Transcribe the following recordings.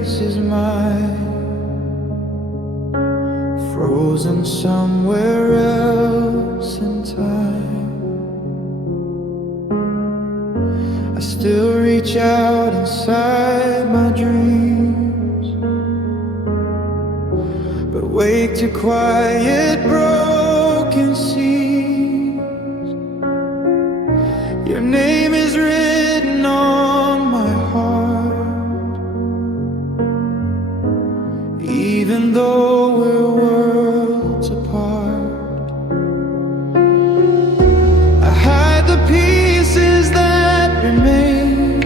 place is mine, frozen somewhere else in time. I still reach out inside my dreams, but wake to quiet broken seas. Your name is written on my heart, even though we're worlds apart. I hide the pieces that remain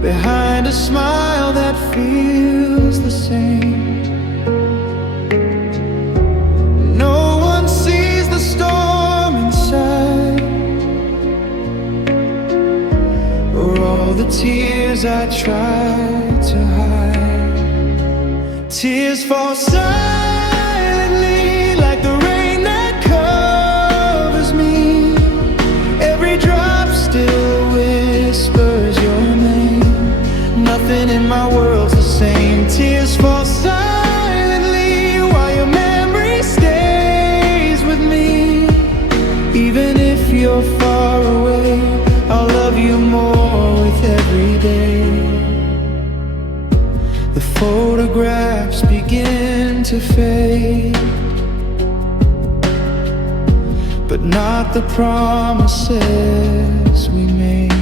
behind a smile that feels the same. No one sees the storm inside, or all the tears I try to hide. Tears fall silently like the rain that covers me. Every drop still whispers your name. Nothing in my world's the same. Tears fall silently while your memory stays with me. Even if you're far away, I'll love you more with every day. The photographs begin to fade, but not the promises we made.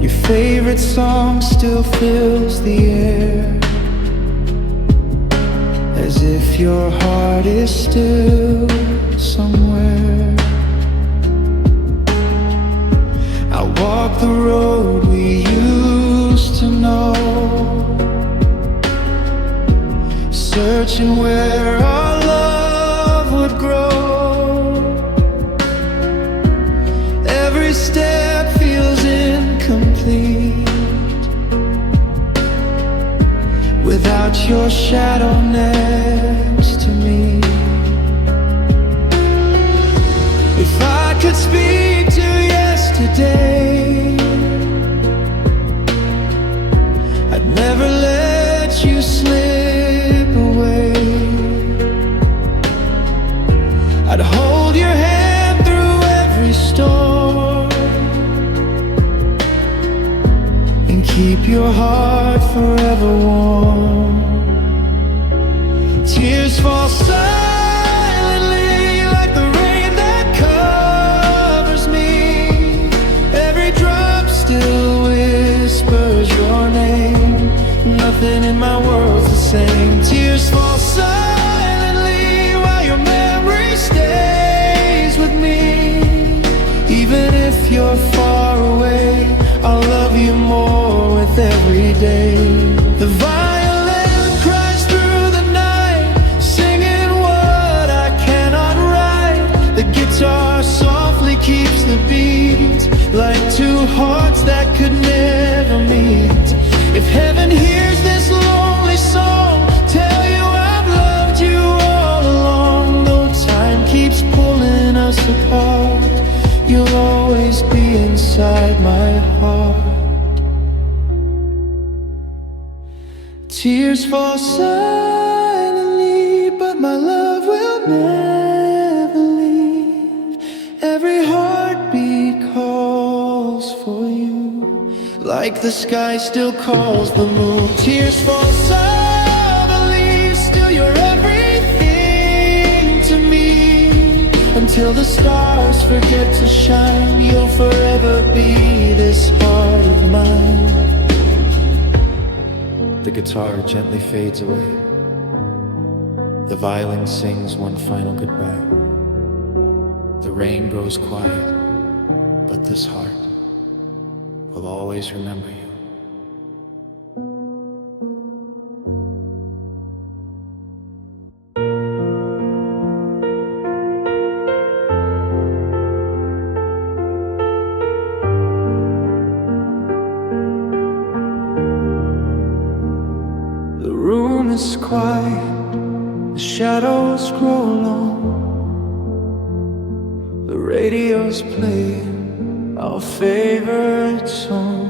Your favorite song still fills the air, as if your heart is still somewhere. I walk the road we used to know, searching where our love would grow. Every step feels incomplete without your shadow next to me. If I could speak to yesterday, I'd never let you slip away. I'd hold your hand through every storm and keep your heart forever warm. Tears fall silently like the rain that covers me. Every drop still whispers your name. Nothing in my world's the same. Tears fall silently while your memory stays with me. Even if you're far away, I'll love you more with every day. The violin cries through the night, singing what I cannot write. The guitar softly keeps the beat, like two hearts that could never meet. If heaven hears this lonely song, tell you I've loved you all along. Though time keeps pulling us apart, you'll always be inside my heart. Tears fall silently, but my love will never leave. Every heartbeat calls for you, like the sky still calls the moon. Tears fall silently, still you're everything to me. Until the stars forget to shine, you'll forever be this heart of mine. The guitar gently fades away. The violin sings one final goodbye. The rain grows quiet, but this heart will always remember you. The room is quiet, the shadows grow long. The radio's playing our favorite song,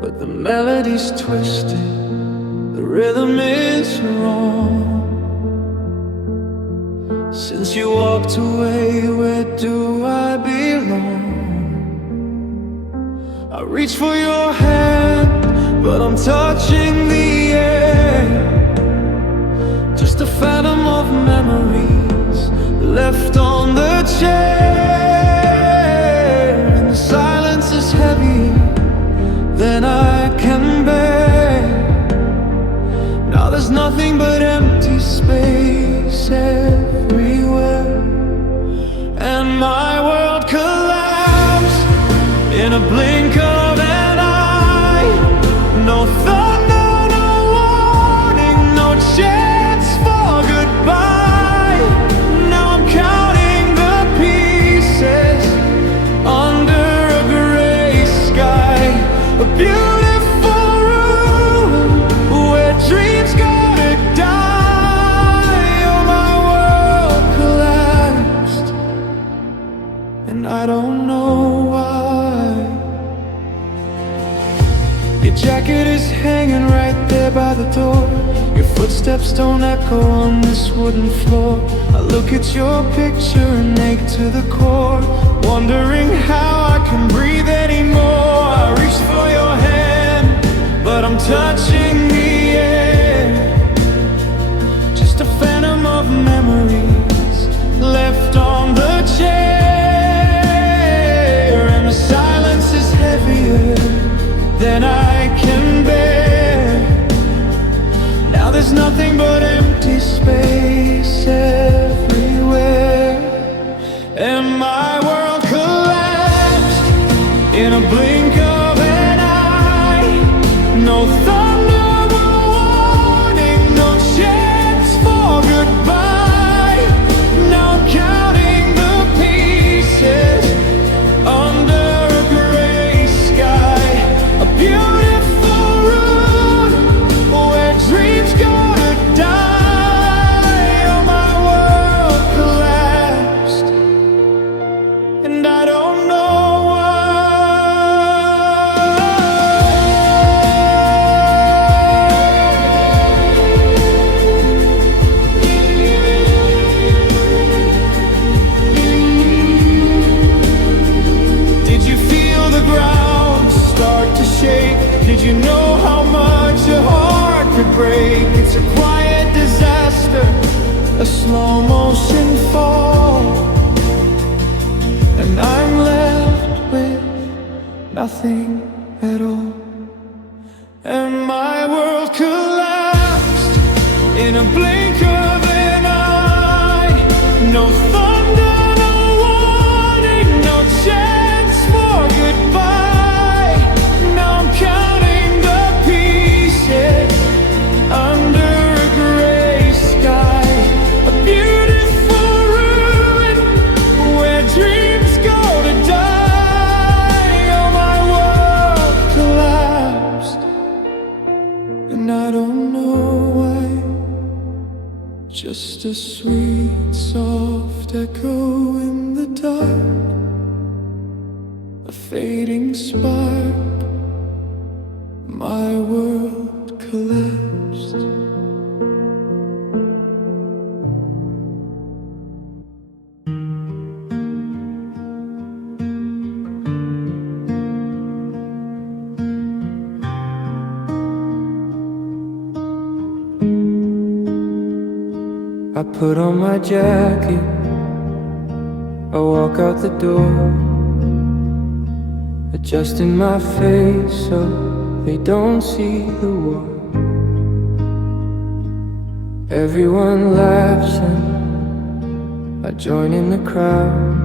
but the melody's twisted, the rhythm is wrong. Since you walked away, where do I belong? I reach for your hand, but I'm touching the air. Just a phantom of memories left on the chair. And the silence is heavier than I can bear. Now there's nothing but empty space everywhere. And my world collapsed in a blink of an eye. No thunder, no warning, no chance for goodbye. Now I'm counting the pieces under a gray sky. A beautiful room where dreams gotta die. Oh, my world collapsed, and I don't know why. Your jacket is hanging right there by the door. Your footsteps don't echo on this wooden floor. I look at your picture and ache to the core, wondering how I can breathe anymore. I reach for your hand, but I'm touching the air. Just a phantom of memories left on the chair. And the silence is heavier than I can bear. Now there's nothing but empty space everywhere. And my world collapsed in a blink of an eye. No thunder, no warning, no chance for goodbye. Now I'm counting the pieces under a gray sky. A beautiful room where dreams gotta die. Oh, my world collapsed, and I don't know why. Did you feel the ground start to shake? Did you know how much a heart could break? It's a quiet disaster, a slow motion fall, and I'm left with nothing at all. And my world collapsed in a blink of an eye. No thunder, no warning, no chance for goodbye. Now I'm counting the pieces under a gray sky. A beautiful ruin where dreams go to die. Oh, my world collapsed, and I don't know why. Just a sweet, soft echo in the dark, a fading spark. My world collapsed. I put on my jacket, I walk out the door, adjusting my face so they don't see the war. Everyone laughs and I join in the crowd.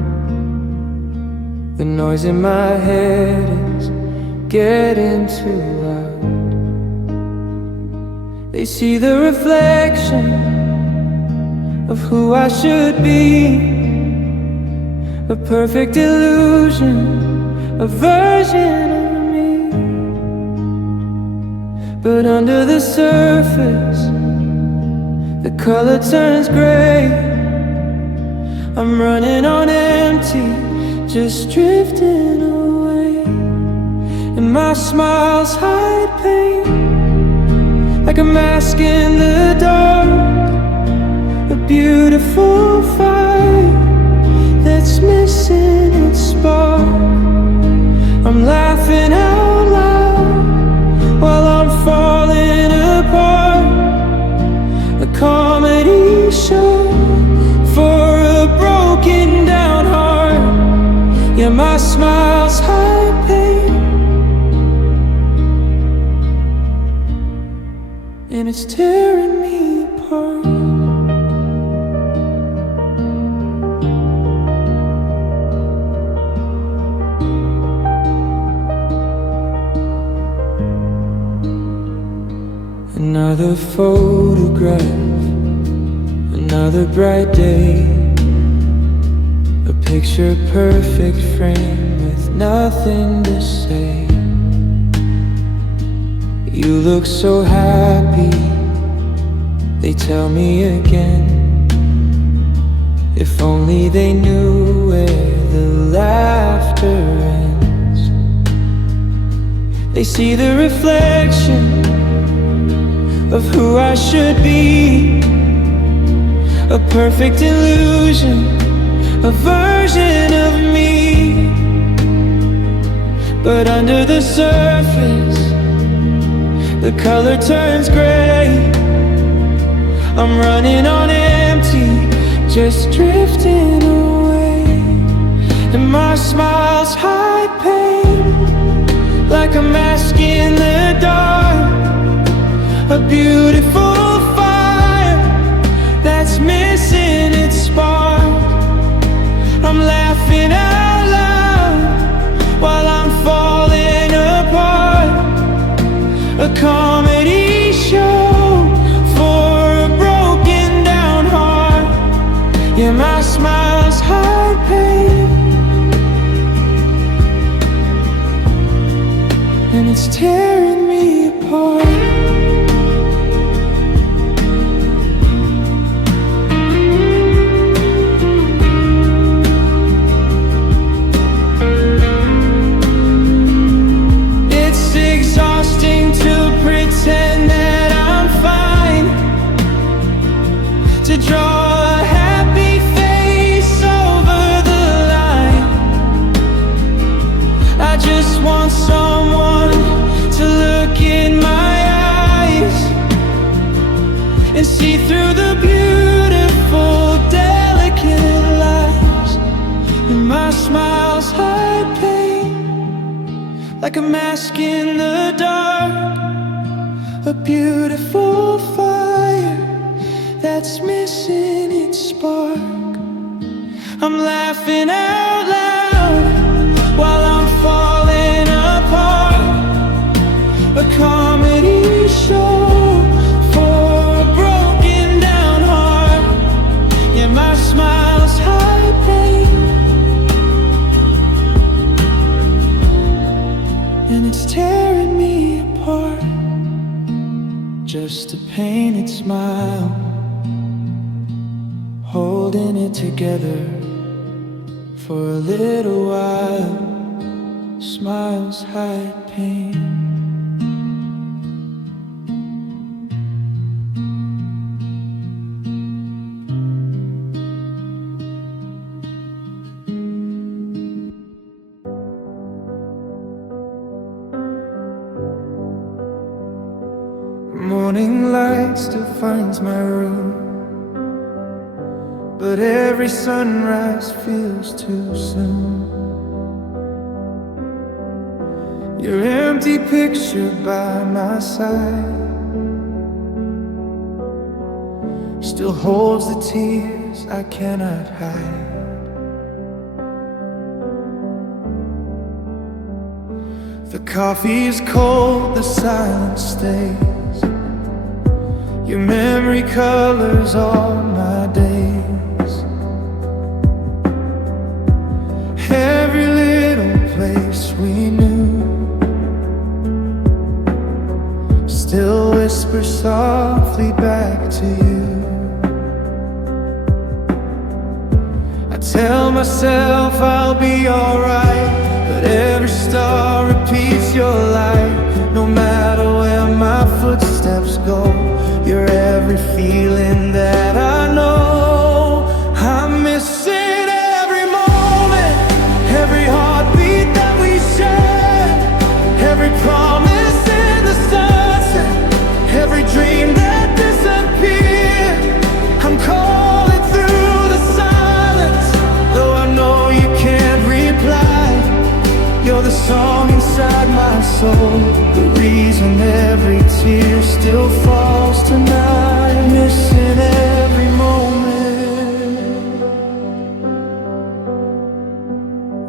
The noise in my head is getting too loud. They see the reflection of who I should be, a perfect illusion, a version of me. But under the surface, the color turns gray. I'm running on empty, just drifting away. And my smiles hide pain like a mask in the dark, a beautiful fire that's missing its spark. I'm laughing out loud while I'm falling apart, a comedy show for a broken down heart. Yeah, my smiles hide pain, and it's tearing me apart. Another photograph, another bright day, a picture perfect frame with nothing to say. You look so happy, they tell me again. If only they knew where the laughter ends. They see the reflection of who I should be, a perfect illusion, a version of me. But under the surface, the color turns gray. I'm running on empty, just drifting away. And my smiles hide pain like a mask in the dark, a beautiful fire that's missing its spark. I'm laughing out loud while I'm falling apart, a comedy show for a broken down heart. Yeah, my smiles hide pain, and it's tearing me apart. Pretend that I'm fine, to draw a happy face over the line. I just want someone to look in my eyes and see through the beautiful, delicate lies. And my smiles hide pain like a mask in the dark, a beautiful fire that's missing its spark. I'm laughing out loud while I'm falling apart, a comedy show for a broken down heart. Yeah, my smiles hide pain, and it's tearing me apart. Just a painted smile, holding it together for a little while. Smiles hide pain. Morning light still finds my room, but every sunrise feels too soon. Your empty picture by my side still holds the tears I cannot hide. The coffee is cold, the silence stays. Your memory colors all my days. Every little place we knew still whispers softly back to you. I tell myself I'll be alright, but every star repeats your light. No matter where my footsteps go, you're every feeling that I know. I'm missing every moment, every heartbeat that we share, every promise in the sunset, every dream that disappeared. I'm calling through the silence, though I know you can't reply. You're the song inside my soul, the reason every tear still falls tonight. Missing every moment,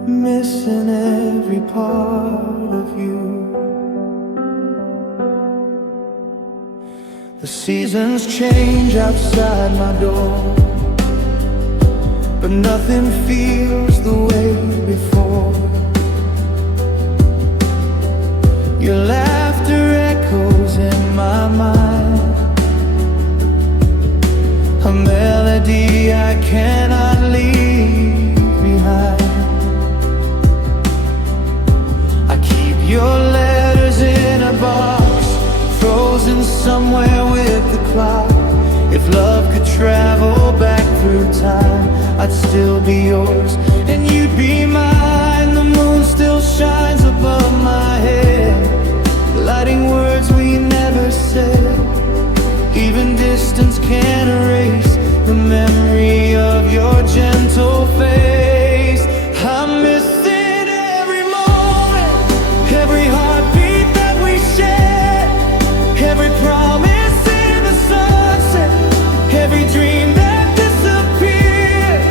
missing every part of you. The seasons change outside my door, but nothing feels the way before. Your laughter echoes in my mind, a melody I cannot leave behind. I keep your letters in a box, frozen somewhere with the clock. If love could travel back through time, I'd still be yours and you'd be mine. The moon still shines above my head, lighting words we never said. Even distance can't erase the memory of your gentle face. I'm missing every moment, every heartbeat that we share, every promise in the sunset, every dream that disappeared.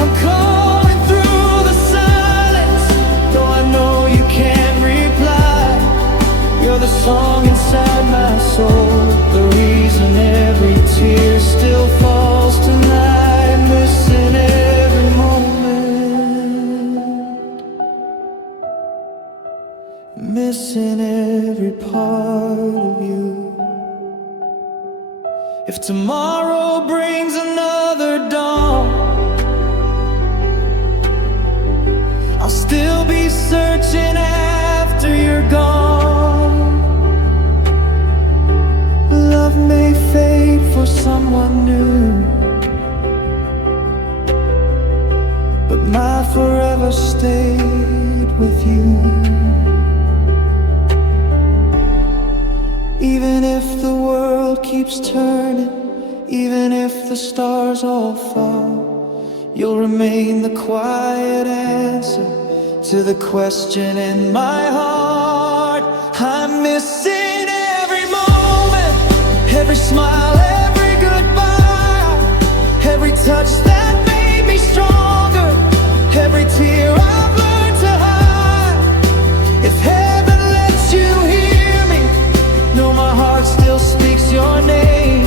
I'm calling through the silence, though I know you can't reply. You're the song inside my soul, the reason every tear still falls tonight. Missing every moment, missing every part of you. If tomorrow brings another dawn, I'll still be searching after you're gone. Love may fade for someone new, but my forever stayed with you. Even if the world keeps turning, even if the stars all fall, you'll remain the quiet answer to the question in my heart. I'm missing every moment, every smile, every goodbye, every touch that made me stronger, every tear I've learned to hide. If heaven lets you hear me, know my heart still speaks your name.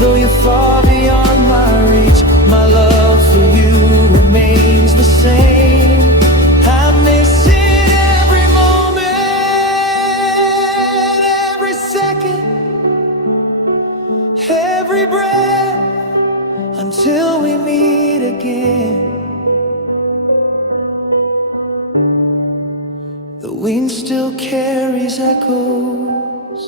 Though you're far beyond my reach, my love for you remains the same. I'm missing every moment, every second, every breath, until we meet again. The wind still carries echoes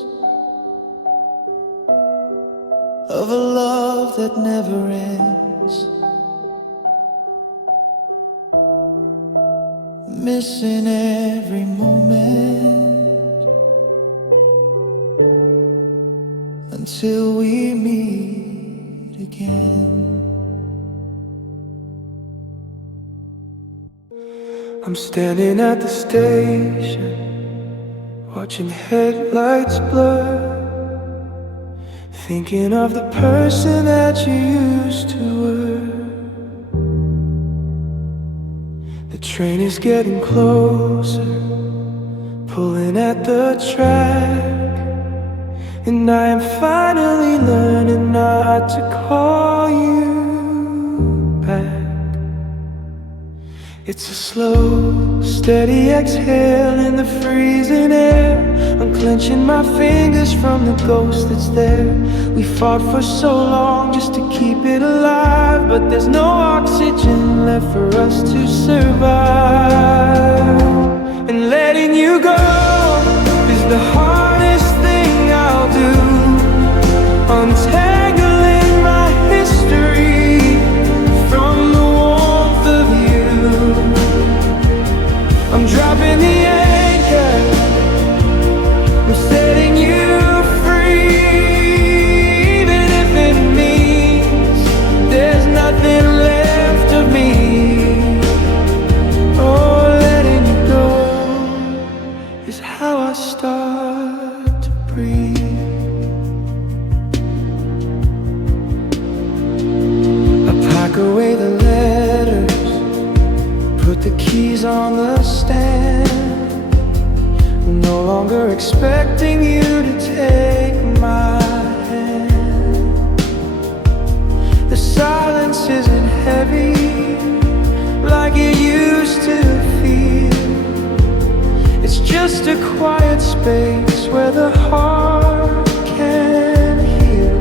of a love that never ends. Missing every moment until we meet again. I'm standing at the station, watching headlights blur, thinking of the person that you used to were. The train is getting closer, pulling at the track, and I am finally learning not to call you back. It's a slow, steady exhale in the freezing air. I'm clenching my fingers from the ghost that's there. We fought for so long just to keep it alive, but there's no oxygen left for us to survive. And letting you go is the hardest thing I'll do. Untangling my history from the warmth of you. I'm dropping the anchor, I'm setting you free, even if it means there's nothing left of me. Oh, letting you go is how I start to breathe. Pack away the letters, put the keys on the stand. No longer expecting you to take my hand. The silence isn't heavy like it used to feel. It's just a quiet space where the heart can heal.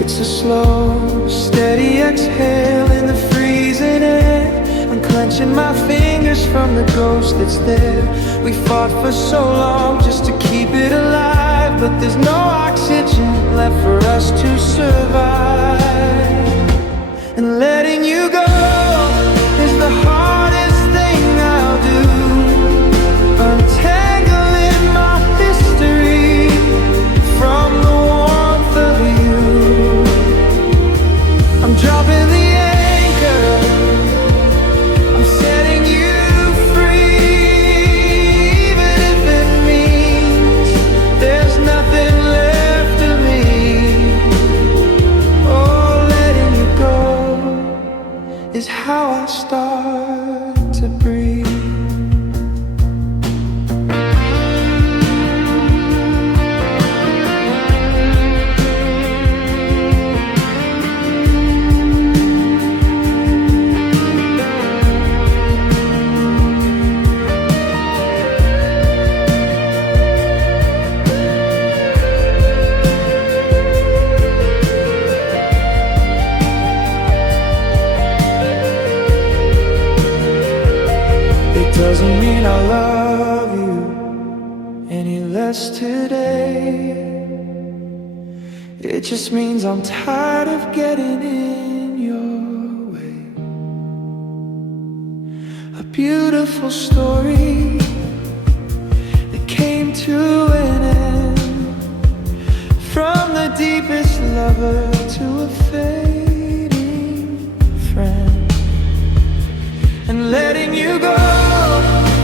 It's a slow, steady exhale in the freezing air. I'm clenching my fingers from the ghost that's there. We fought for so long just to keep it alive, but there's no oxygen left for us to survive. And letting you go is the hardest thing I'll do. Untangling my history from the warmth of you. I'm dropping the anchor, I'm setting you free, even if it means there's nothing left of me. Oh, letting you go is how I start to breathe. Doesn't mean I love you any less today. It just means I'm tired of getting in your way. A beautiful story that came to an end, from the deepest lover to a fading friend. And letting you go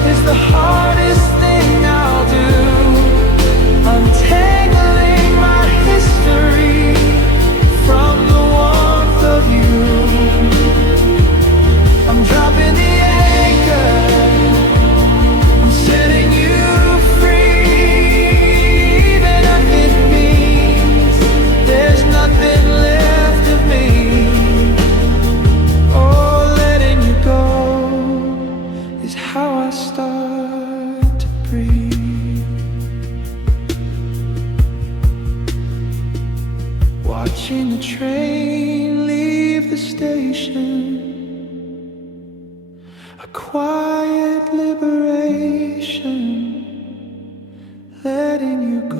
is the hardest thing I'll do. Untangling my history from the warmth of you. I'm dropping the anchor, I'm setting you free, even if it means there's nothing left of me. Oh, letting you go is how I start to breathe. Watching the train leave the station, a quiet liberation, letting you go.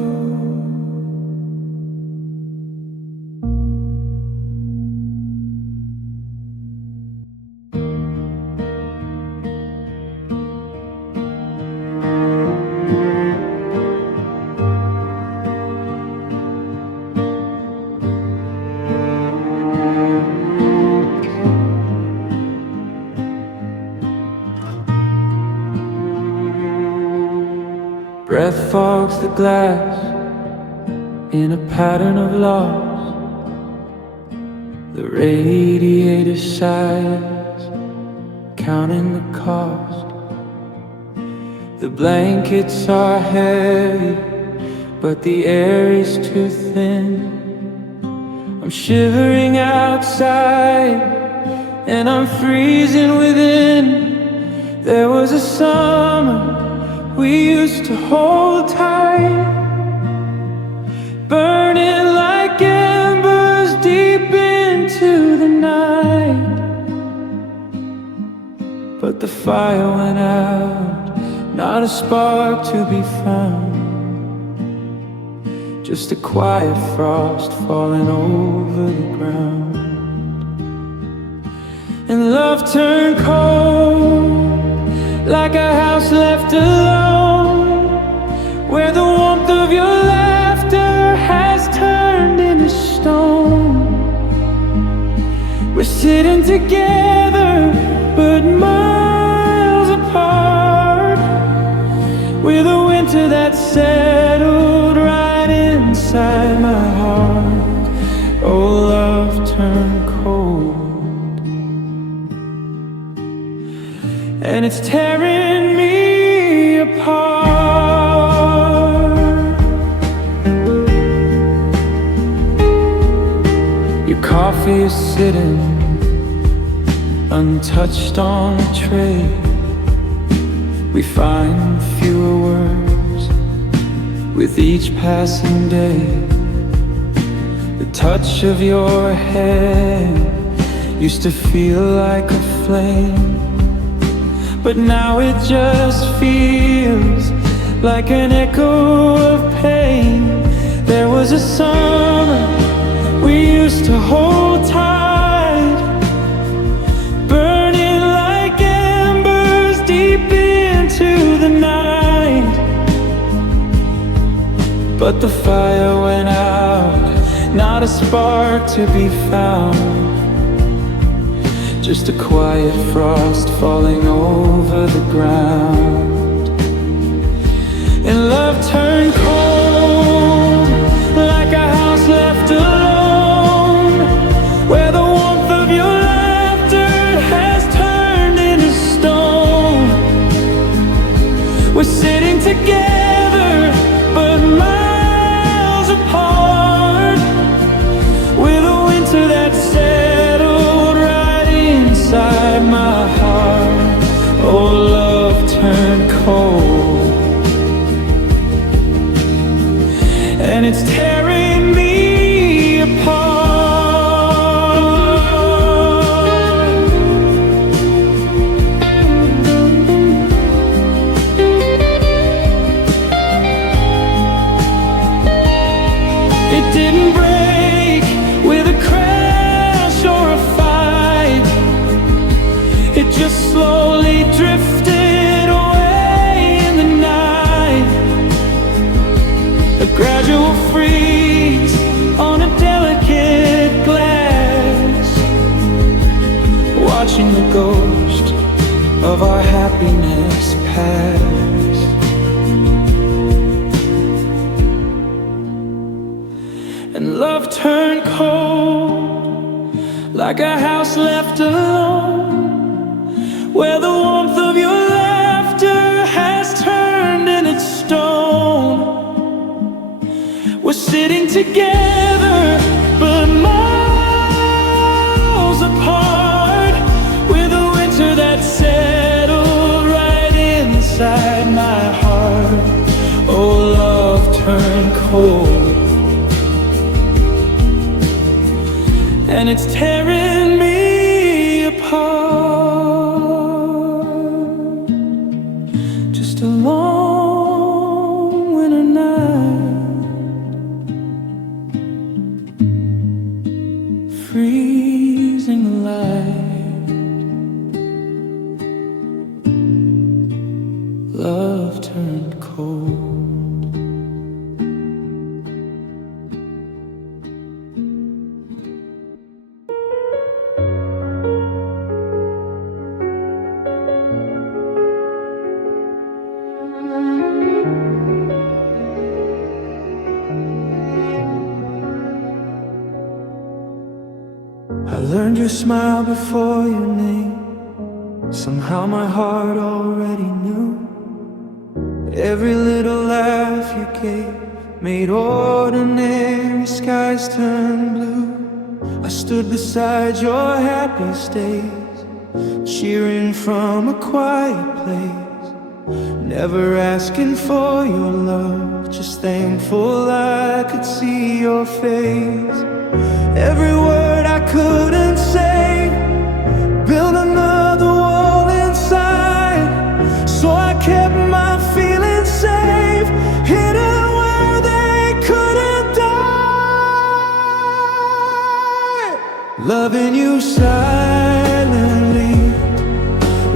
Breath fogs the glass in a pattern of loss. The radiator sighs, counting the cost. The blankets are heavy, but the air is too thin. I'm shivering outside, and I'm freezing within. There was a summer we used to hold tight, burning like embers deep into the night. But the fire went out, not a spark to be found, just a quiet frost falling over the ground. And love turned cold, like a house left alone, where the warmth of your laughter has turned into stone. We're sitting together, but miles apart, with a winter that settled right inside my heart. Oh, love turned cold, and it's tearing me apart. Your coffee is sitting untouched on the tray. We find fewer words with each passing day. The touch of your hand used to feel like a flame, but now it just feels like an echo of pain. There was a summer we used to hold tight, burning like embers deep into the night. But the fire went out, not a spark to be found, just a quiet frost falling over the ground. And love turned cold, like a house left alone, where the warmth of your laughter has turned into stone. We're sitting together, but miles apart, with a winter that settled right inside my heart. Oh, love turned cold, and it's tearing me apart. It didn't break with a crash or a fight, it just slowly drifted away in the night. A gradual freeze on a delicate glass, watching the ghost of our happiness pass. And love turned cold, like a house left alone, where the warmth of your laughter has turned into stone. We're sitting together, but miles apart, with a winter that settled right inside my heart. Oh, love turned cold, and it's tearing me apart. Just a long winter night, freezing light. Love turned cold. I learned your smile before your name. Somehow my heart already knew. Every little laugh you gave made ordinary skies turn blue. I stood beside your happiest days, cheering from a quiet place, never asking for your love, just thankful I could see your face. Every word I couldn't say built another wall inside, so I kept my feelings safe, hidden where they couldn't die. Loving you silently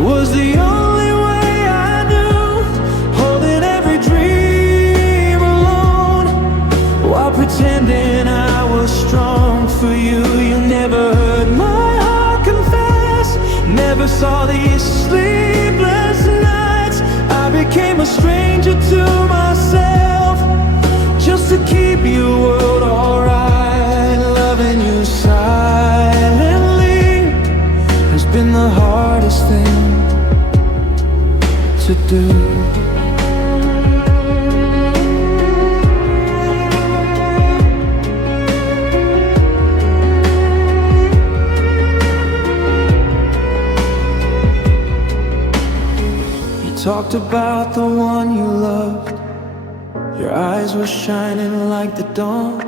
was the only way I knew, holding every dream alone while pretending I was strong for you. You never heard my heart confess, never saw these sleepless nights. I became a stranger to myself just to keep your world alright. Loving you silently has been the hardest thing to do. Talked about the one you loved, your eyes were shining like the dawn.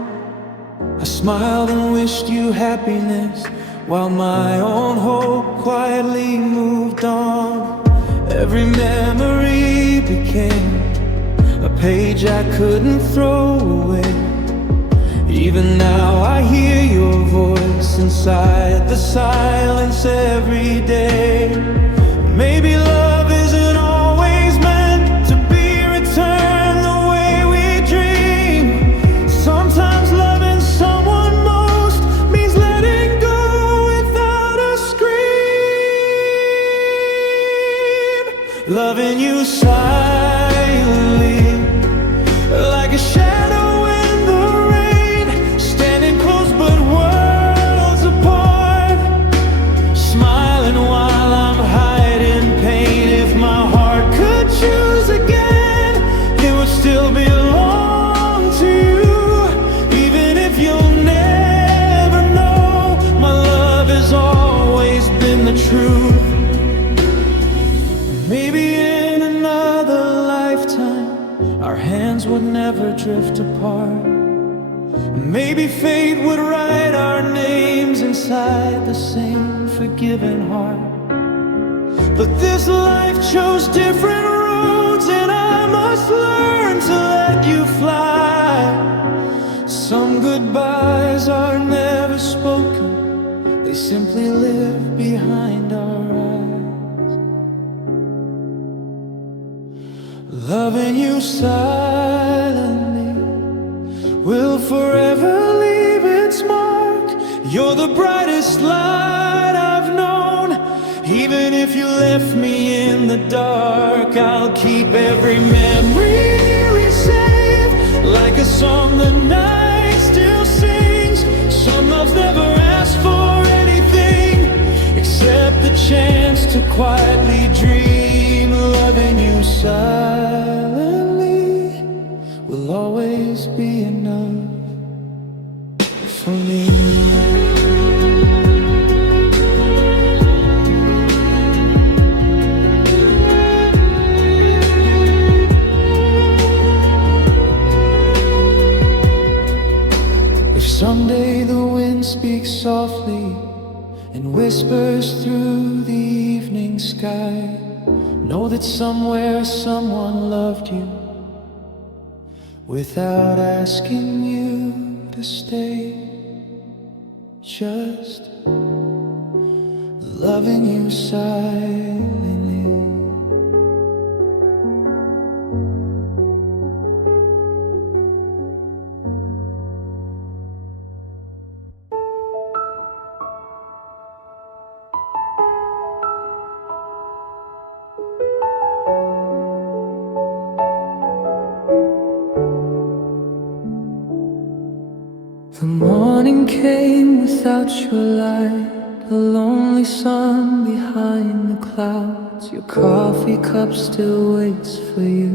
I smiled and wished you happiness, while my own hope quietly moved on. Every memory became a page I couldn't throw away. Even now I hear your voice inside the silence every day. Maybe love isn't always meant to be returned the way we dream. Sometimes loving someone most means letting go without a scream. Loving you silently, like a shadow in the rain, standing close but worlds apart, smiling while I'm hiding pain. If my heart could choose again, it would still belong to you, even if you'll never know. My love has always been the truth. Maybe in another lifetime our hands would never drift apart. Maybe fate would write our names inside the same forgiving heart. But this life chose different roads, and I must learn to let you fly. Some goodbyes are never spoken, they simply live behind our eyes. Loving you silently will forever leave its mark. You're the brightest light I've known. Even if you left me in the dark, I'll keep every memory we save, like a song the night still sings. Some loves never ask for anything except the chance to quietly dream. Loving you silently will always be enough for me. Someday the wind speaks softly and whispers through the evening sky. Know that somewhere someone loved you without asking you to stay. Just loving you silently. The morning came without your light, a lonely sun behind the clouds. Your coffee cup still waits for you,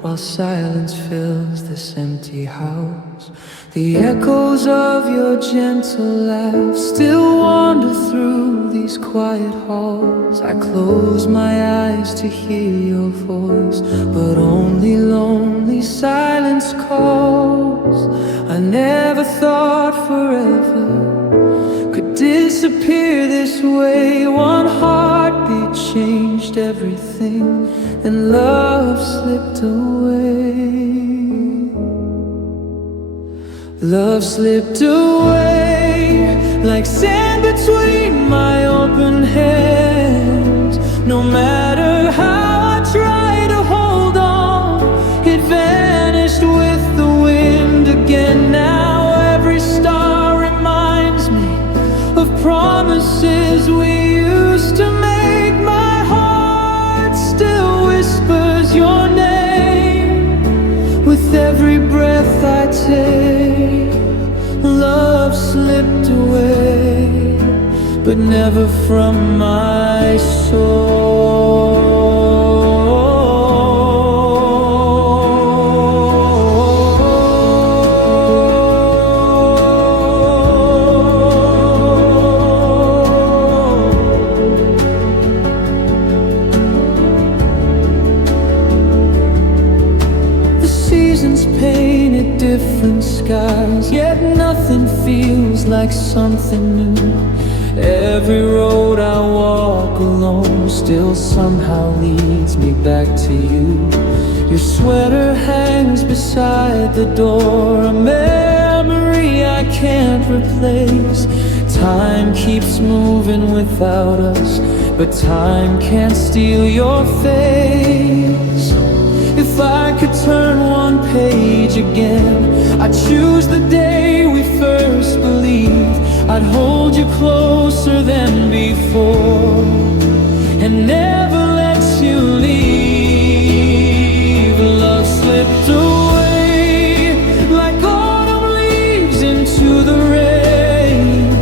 while silence fills this empty house. The echoes of your gentle laugh still wander through these quiet halls. I close my eyes to hear your voice, but only lonely silence calls. I never thought forever could disappear this way. One heartbeat changed everything, and love slipped away. Love slipped away like sand between my open hands. No matter how I tried to hold on, it vanished with the wind again. Now every star reminds me of promises we used to make. My heart still whispers your name with every breath I take. Love slipped away, but never from my soul. The seasons painted different skies, yet nothing feels like something new. Every road I walk alone still somehow leads me back to you. Your sweater hangs beside the door, a memory I can't replace. Time keeps moving without us, but time can't steal your face. If I could turn one page again, I'd choose the day we first believed. I'd hold you closer than before and never let you leave. Love slipped away like autumn leaves into the rain,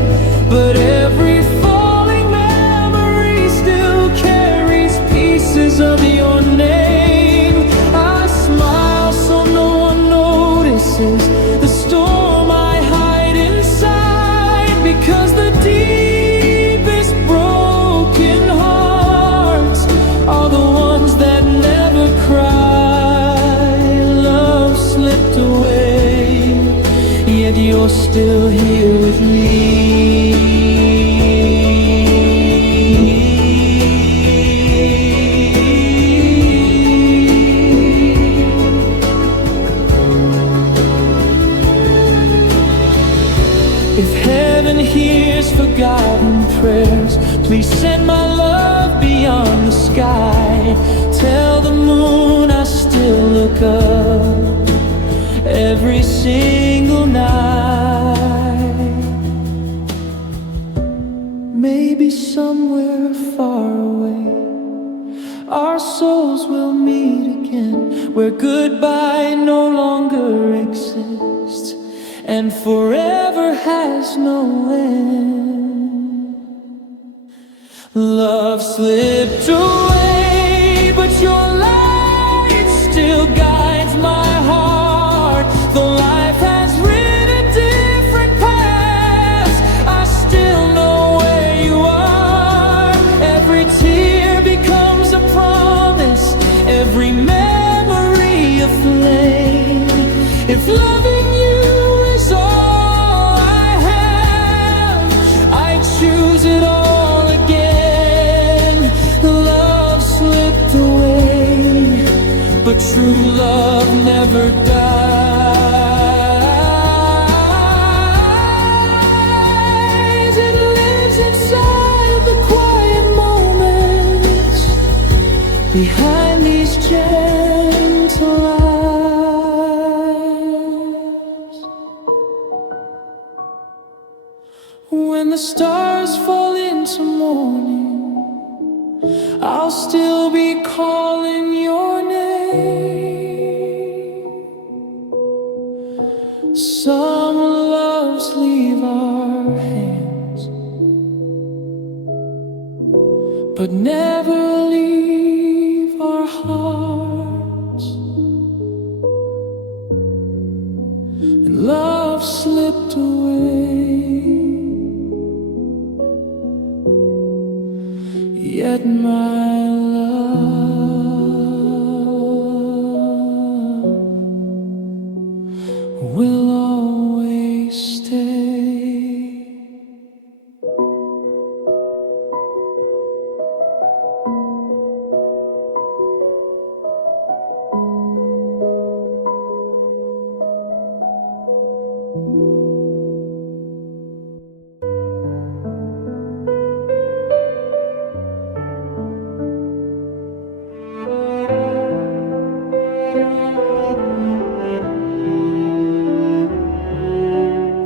but every falling memory still carries pieces of your name. I smile so no one notices the storm I hide inside, because the deepest broken hearts are the ones that never cry. Love slipped away, yet you're still here with me. If heaven hears forgotten prayers, please send my love beyond the sky. Tell the moon I still look up every single night. Maybe somewhere far away our souls will meet again, where goodbye no longer exists and forever has no end. Love slipped away, but your light still guides my heart. Though life has written different paths, I still know where you are. Every tear becomes a promise, every memory a flame. If loving you is all I have, I choose it all again. Love slipped away, but true love never dies. It lives inside the quiet moments, behind these gentle eyes. When the stars fall into morning, I'll still be calling your name. Some loves leave our hands, but never leave our hearts. And love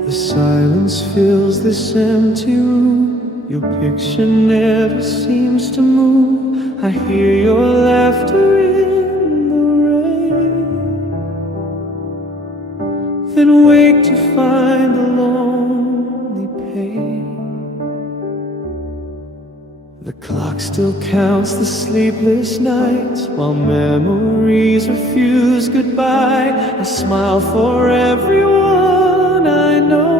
The silence fills this empty room. Your picture never seems to move. I hear your laughter in the rain, then wake to find the lonely pain. The clock still counts the sleepless nights, while memories refuse goodbye. I smile for everyone I know,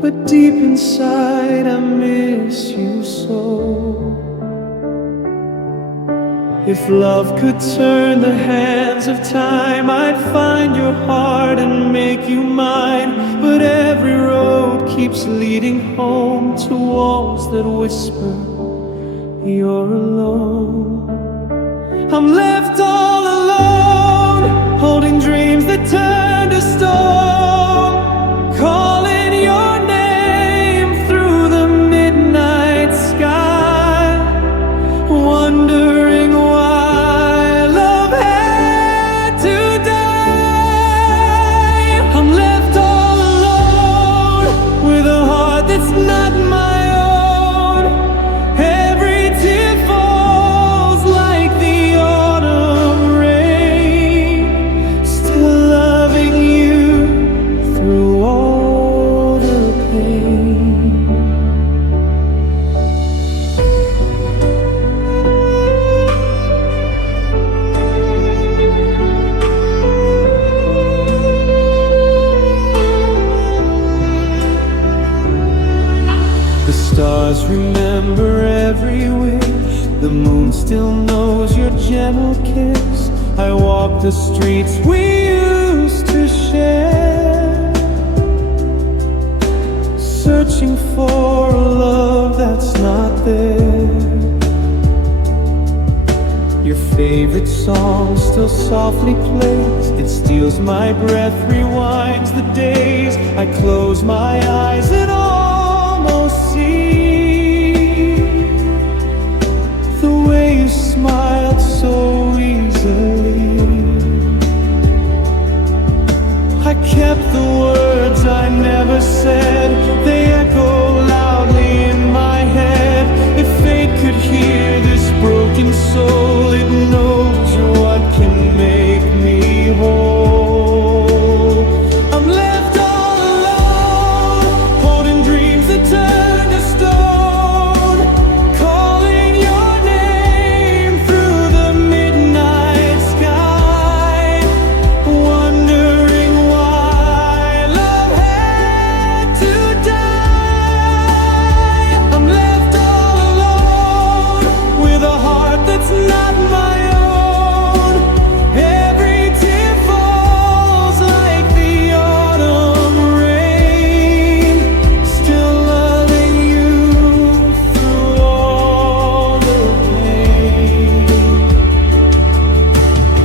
but deep inside I miss you so. If love could turn the hands of time, I'd find your heart and make you mine. But every road keeps leading home to walls that whisper you're alone. I'm left all alone, holding dreams that turn to stone, calling your name through the midnight sky, wondering why love had to die. I'm left all alone with a heart that's not my own. Every tear falls like the autumn rain, still loving you through all the pain. The stars remember every wish, the moon still knows your gentle kiss. I walk the streets we used to share, searching for a love that's not there. Your favorite song still softly plays, it steals my breath, rewinds the days. I close my eyes and almost see the way you smiled so easily. I kept the words I never said, they echo loudly in my head. If fate could hear this broken soul, it knows what can make me whole. I'm left all alone, holding dreams that turn to stone, calling your name through the midnight sky, wondering why love had to die. I'm left all alone with a heart that's not my own. Every tear falls like the autumn rain, still loving you through all the pain.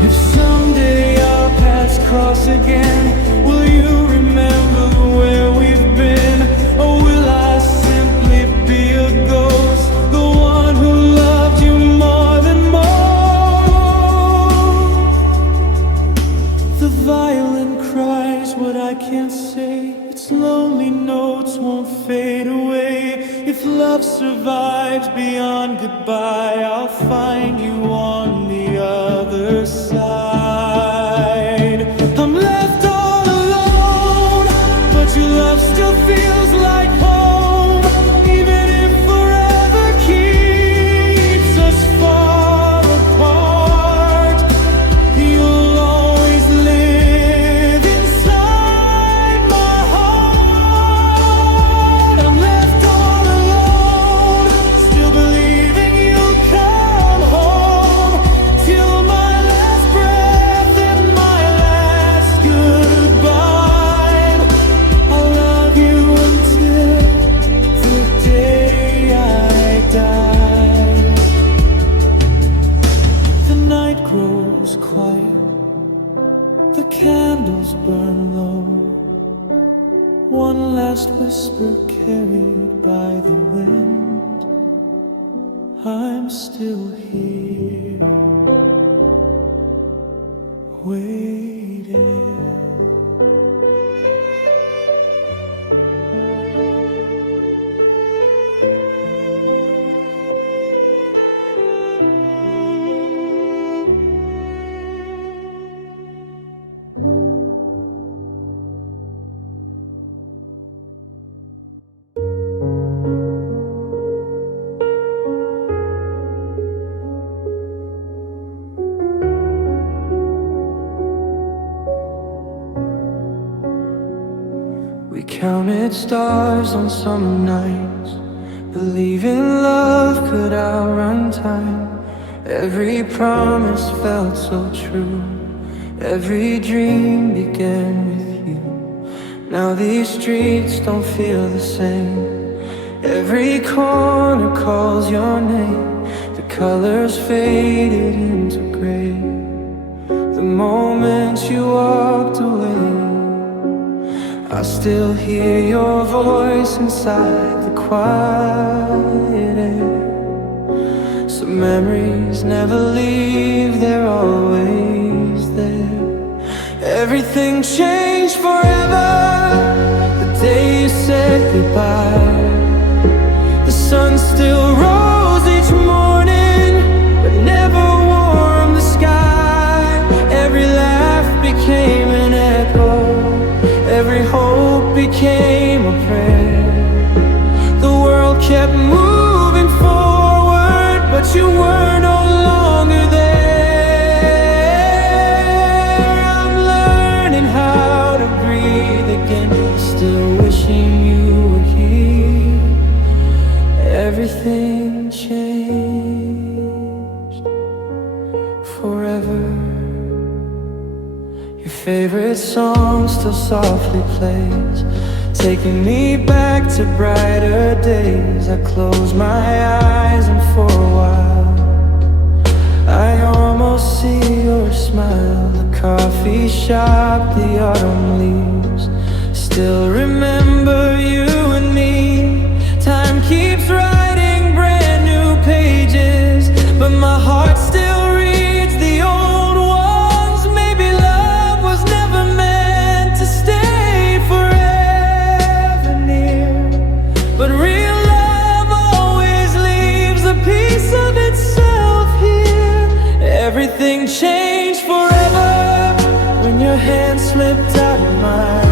If someday our paths cross again, will you remember where we've been? Or will I simply be a ghost, the one who loved you more than most? The violin cries what I can't say, its lonely notes won't fade away. If love survives beyond goodbye, I'll find you on the other side. I'm left all alone, but your love still feels like home. Even if forever keeps us far apart, you'll always live inside my heart. I'm left all alone, still believing you'll come home, till my last breath and my last goodbye. I'll love you until the day I die. The night grows quiet, the candles burn low, one last whisper carried by the wind. I'm still here. counted stars on summer nights, believing love could outrun time. Every promise felt so true, every dream began with you. Now these streets don't feel the same, every corner calls your name. The colors faded into gray the moment you walked away. I still hear your voice inside the quiet air. Some memories never leave, they're always there. Everything changed forever the day you said goodbye. The sun still rose each morning, but never warmed the sky. Every laugh became an echo, every hope became a prayer. The world kept moving forward, but you were no longer there. I'm learning how to breathe again, still wishing you were here. Everything changed forever. Your favorite song still softly plays, taking me back to brighter days. I close my eyes and for a while I almost see your smile. The coffee shop, the autumn leaves, still remember you and me. Time keeps writing brand new pages, but my heart still reads the old ones. Maybe love was never meant to stay forever near, but real love always leaves a piece of itself here. Everything changed forever when your hand slipped out of mine.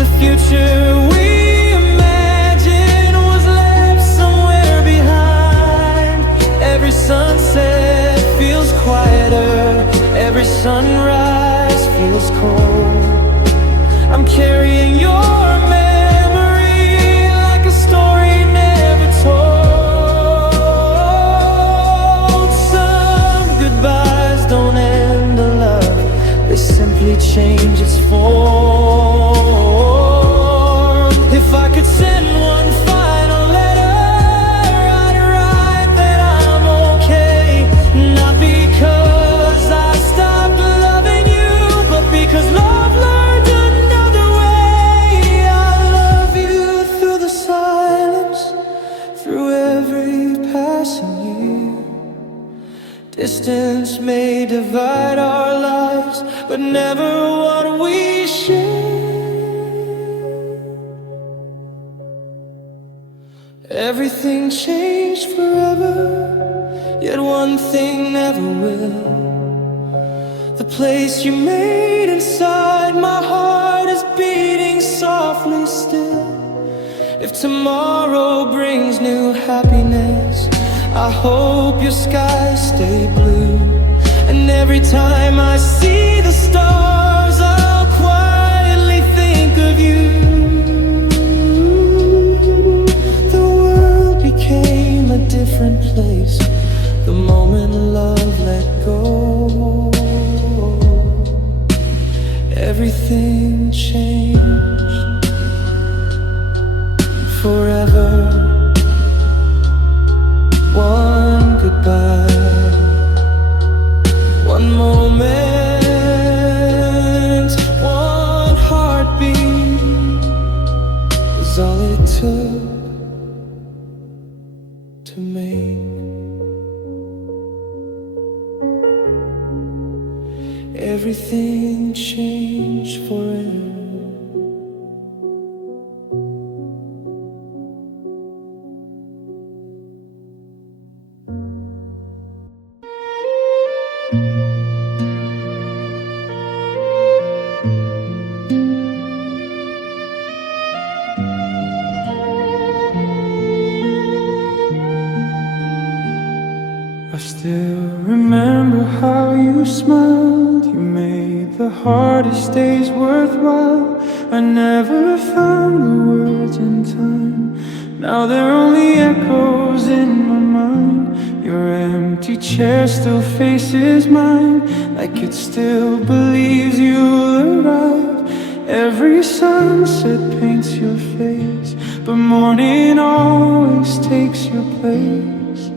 The future we imagined was left somewhere behind. Every sunset feels quieter, every sunrise feels cold. I'm carrying your memory like a story never told. Some goodbyes don't end a love, they simply change its form. If I could send one final letter, I'd write that I'm okay. Not because I stopped loving you, but because love learned another way. I love you through the silence, through every passing year. Distance may divide our lives, but never what we share. Everything changed forever, yet one thing never will. The place you made inside my heart is beating softly still. If tomorrow brings new happiness, I hope your skies stay blue. And every time I see the stars, I'll quietly think of you. The world became a different place the moment love let go. Everything changed forever. One goodbye, one moment, one heartbeat is all it took to make everything change forever. I still remember how you smiled. You made the hardest days worthwhile. I never found the words in time. Now they're only echoes in my mind. Your empty chair still faces mine, like it still believes you'll arrive. Every sunset paints your face, but morning always takes your place.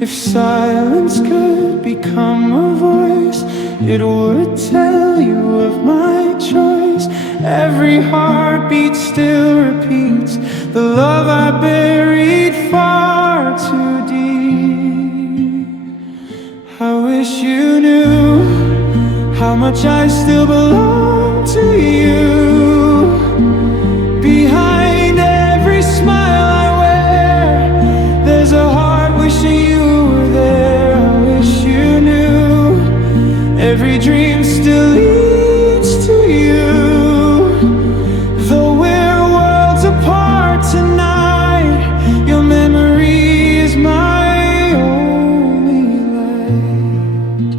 If silence could become a voice, it would tell you of my choice. Every heartbeat still repeats the love I buried far too deep. I wish you knew how much I still belong to you. Behind every smile I wear, there's a heart wishing you were there. I wish you knew every dream still leads to you. Though we're worlds apart tonight, your memory is my only light.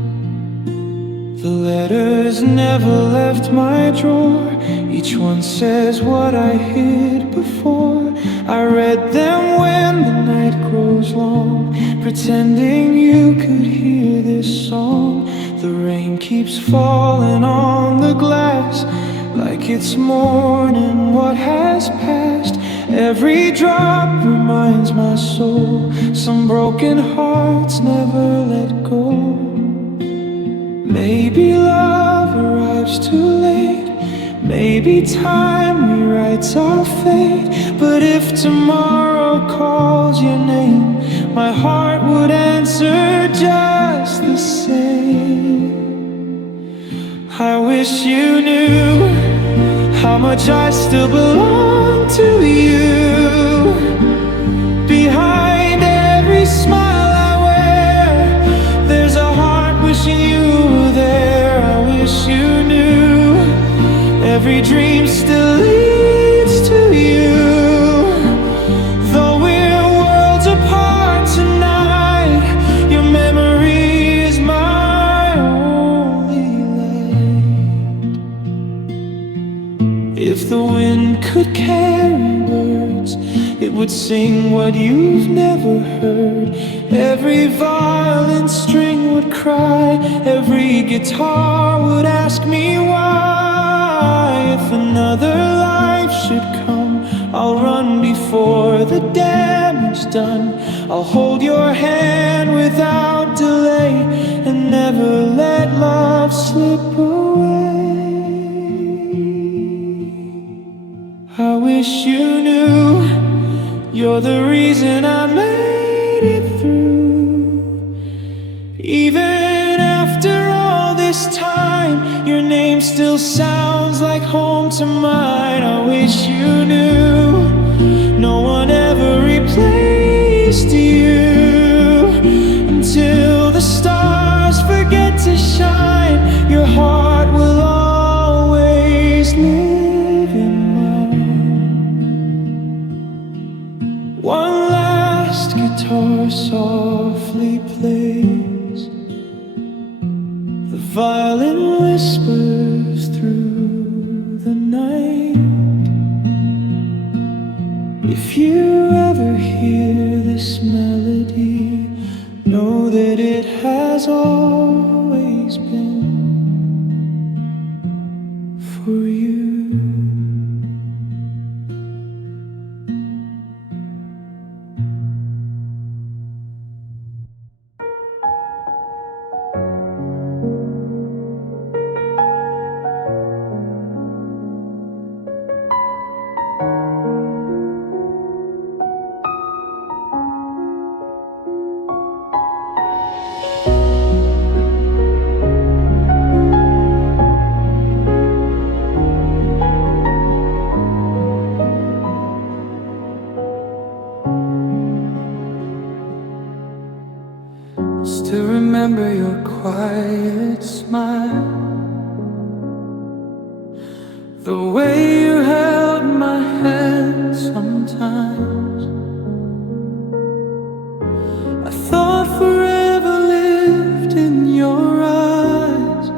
The letters never left my drawer. Each one says what I hid before. I read them when the night grows long, pretending you could hear this song. The rain keeps falling on the glass, like it's mourning what has passed. Every drop reminds my soul some broken hearts never let go. Maybe love arrives too late, maybe time rewrites our fate. But if tomorrow calls your name, my heart would answer just the same. I wish you knew how much I still belong to you. Behind every smile I wear, there's a heart wishing you were there. I wish you knew every dream still leads to you. Though we're worlds apart tonight, your memory is my only light. If the wind could carry words, it would sing what you've never heard. Every violin string would cry, every guitar would ask me why. If another life should come, I'll run before the damage done. I'll hold your hand without delay and never let love slip away. I wish you knew you're the reason I made it through. Even after all this time, your name still sounds like home to mine. I wish you knew no one ever replaced you. Until the stars forget to shine, your heart will always live in mine. One last guitar softly plays, the violin whispers through the night. If you ever hear this melody, know that it has always been for you. Still remember your quiet smile, the way you held my hand sometimes. I thought forever lived in your eyes,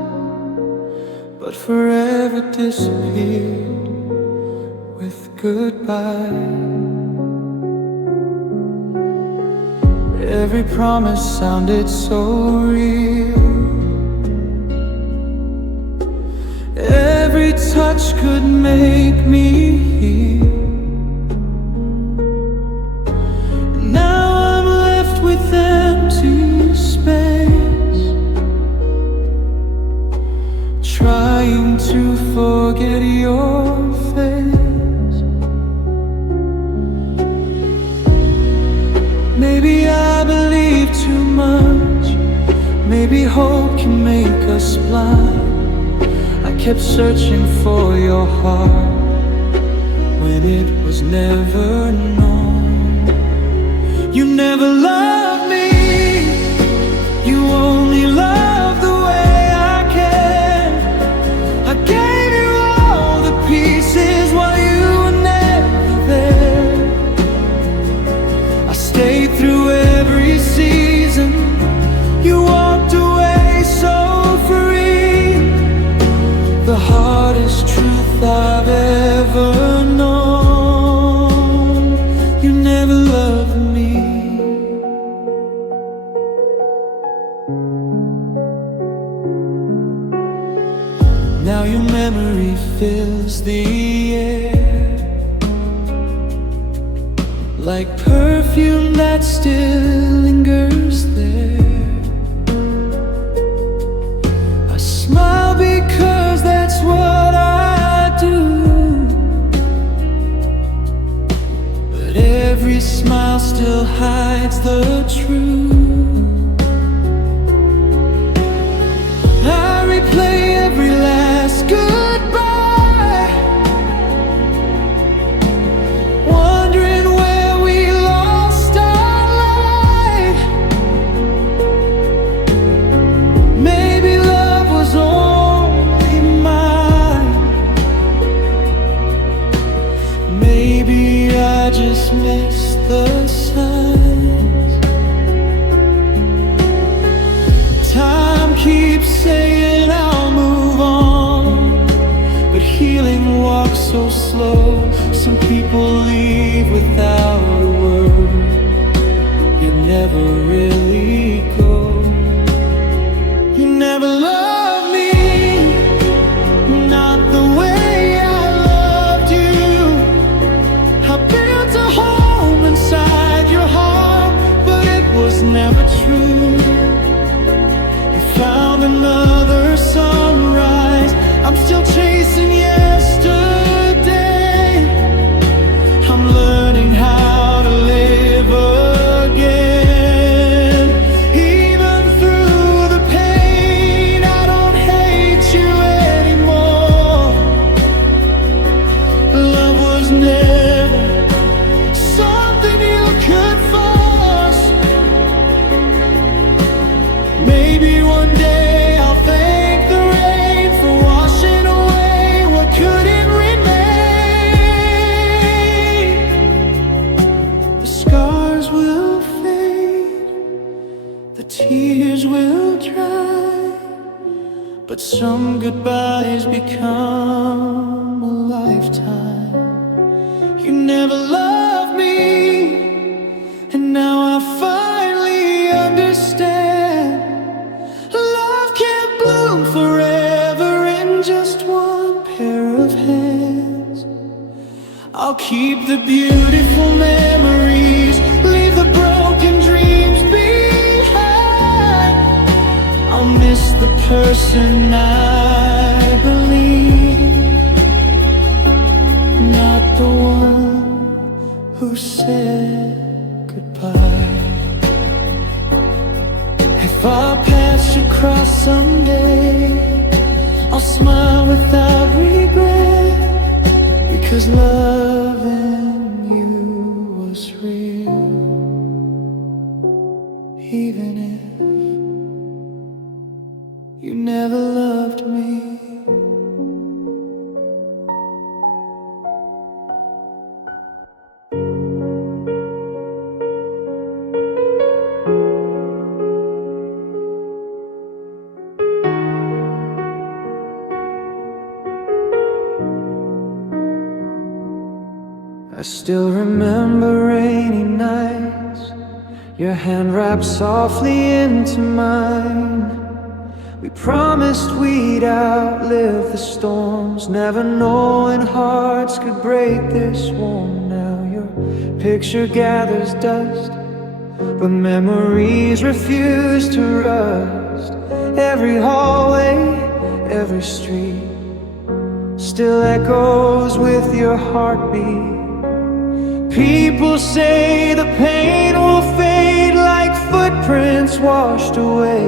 but forever disappeared promise sounded so real. Every touch could make me heal. Now I'm left with empty space, trying to forget your face. Maybe I believe too much. Maybe hope can make us blind. I kept searching for your heart when it was never known. You never loved me. You only loved the way I can. I gave you all the pieces while you were never there. I stayed through every season. You walked away so free. The hardest truth I've ever known. You never loved me. Now your memory fills the air, like perfume that still lingers there. I smile because that's what I do, but every smile still hides the truth. I replay every last goodbye, wondering where we lost our light. Maybe love was only mine. Maybe I just missed the signs. Time keeps saying I'll move on, but healing walks so slow. Some people leave without a word. You never really go. You never loved me, not the way I loved you. I built a home inside your heart, but it was never true. You found another sunrise. I'm still chasing yesterday. I'm learning how to live again. Even through the pain, I don't hate you anymore. Love was never something you could force. Maybe one day I'll thank the rain for washing away what couldn't remain. The scars will fade, the tears will dry, but some goodbyes become a lifetime. You never loved me, and now I finally understand. Love can't bloom forever in just one pair of hands. I'll keep the beautiful memories, leave the broken dreams behind. I'll miss the person I believe, not the one who said goodbye. If our paths should cross someday, I'll smile without regret, because loving you was real, even if you never loved me. I still remember rainy nights, Your hand wrapped softly into mine. We promised we'd outlive the storms, never knowing hearts could break this warm. Now your picture gathers dust, but memories refuse to rust. Every hallway, every street still echoes with your heartbeat. People say the pain will fade like footprints washed away,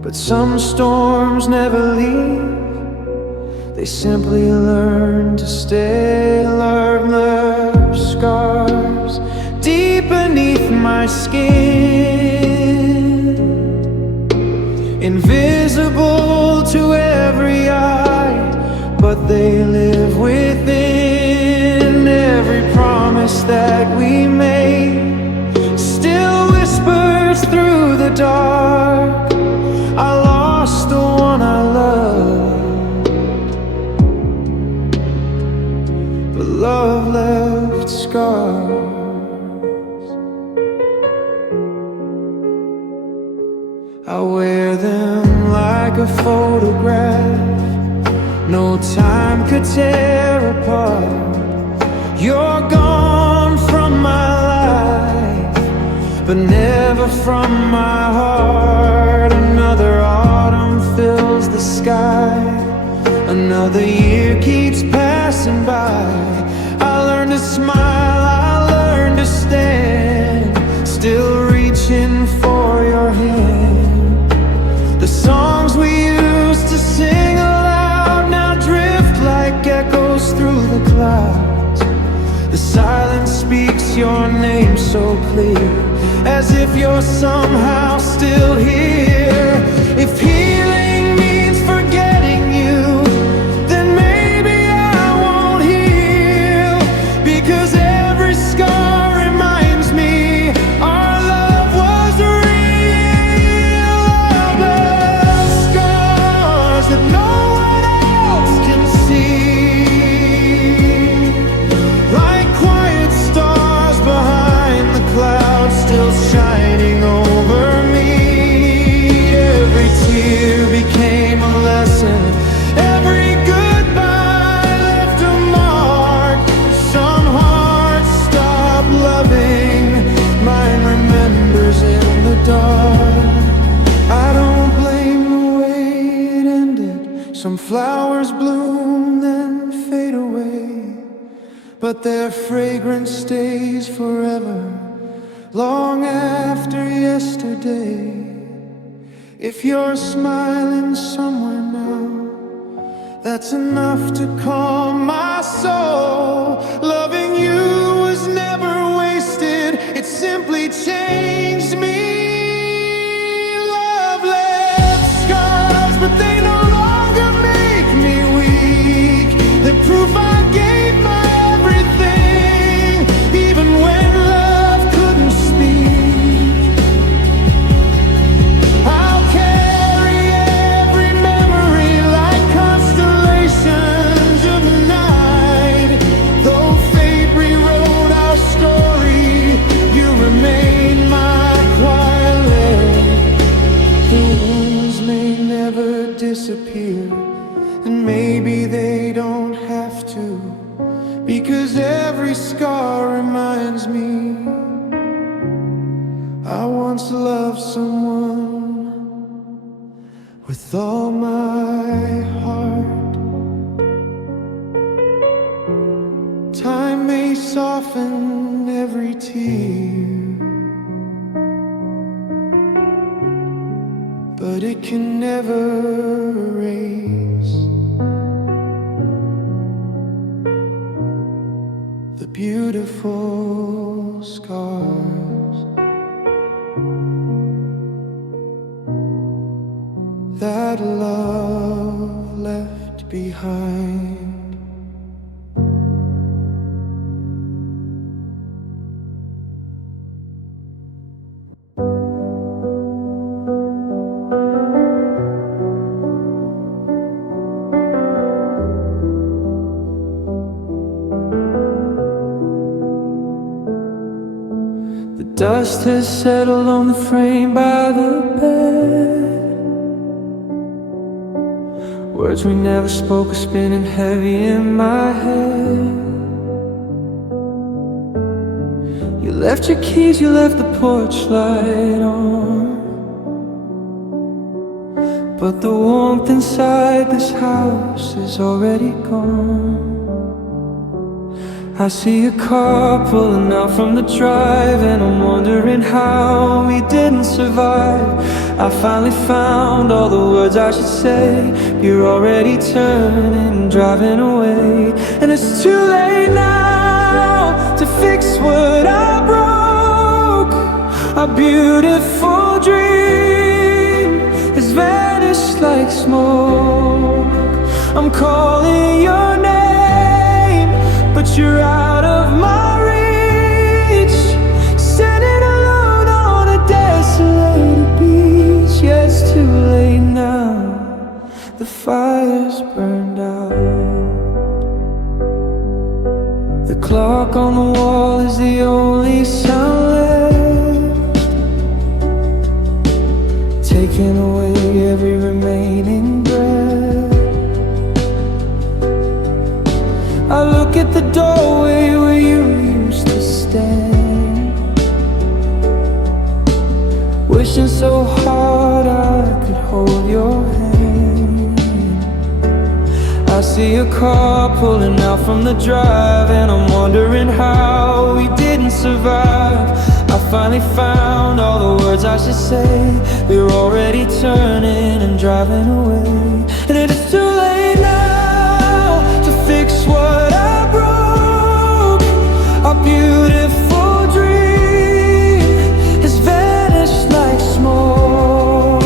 but some storms never leave. They simply learn to stay. Love scars deep beneath my skin, invisible to every eye, but they live within. Every promise that we made still whispers through the dark. I lost the one I loved, but love left scars. I wear them like a photograph no time could tear apart. You're gone from my life, but never from my heart. Another autumn fills the sky, another year keeps passing by. I learn to smile, I learn to stand, still reaching for your hand. The songs we used to sing aloud now drift like echoes through the clouds. The silence speaks your name so clear, as if you're somehow still here. If healing means forgetting you, then maybe I won't heal, because every scar reminds me our love was real. Love scars that no one else can see, like quiet stars behind the clouds, still shining over me. Every tear became a lesson, every goodbye left a mark. Some hearts stop loving, mine remembers in the dark. I don't blame the way it ended. Some flowers bloom then fade away, but their fragrance stays forever, long after yesterday. If you're smiling somewhere now, that's enough to calm my soul. Loving you was never wasted, it simply changed me. Love left scars, but they no longer make me weak. The proof I gave my everything, even when love couldn't speak. I'll carry every memory like constellations of the night. Though fate rewrote our story, you remain my quiet light. The wounds may never disappear, and maybe they don't have to, because every scar reminds me I once loved someone with all my heart. Time may soften every tear, but it can never erase the beautiful scars that love left behind. dust has settled on the frame by the bed. Words we never spoke are spinning heavy in my head. You left your keys, you left the porch light on, but the warmth inside this house is already gone. I see a car pulling out from the drive, and I'm wondering how we didn't survive. I finally found all the words I should say. You're already turning, driving away, and it's too late now to fix what I broke. Our beautiful dream has vanished like smoke. I'm calling your name, but you're out of my reach. Standing alone on a desolated beach. Yeah, it's too late now, the fire's burned out. The clock on the wall is the only sound left, taking away every remaining breath. I look at the doorway where you used to stand, wishing so hard I could hold your hand. I see a car pulling out from the drive, and I'm wondering how we didn't survive. I finally found all the words I should say. We're already turning and driving away, and it is too late now to fix what I broke. Our beautiful dream has vanished like smoke.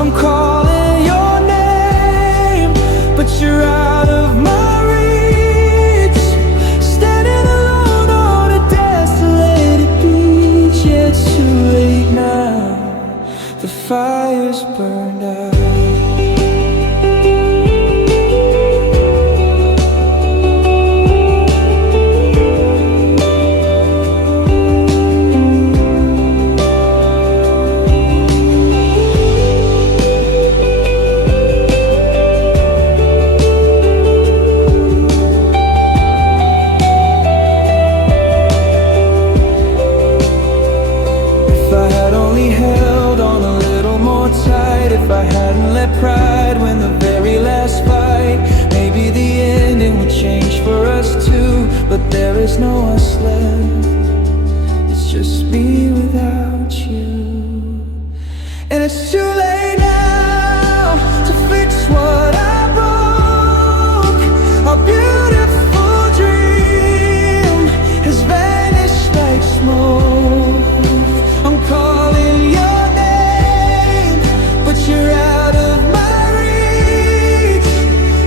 I'm calling your name, but you're out of my reach. Standing alone on a desolated beach. Yeah, it's too late now, the fire's burned out. If I hadn't let pride win the very last fight, maybe the ending would change for us too. But there is no us left, it's just me without you. And it's too late now to fix what I broke. Our beautiful dream has vanished like smoke. I'm calling your name, but you're out of my reach.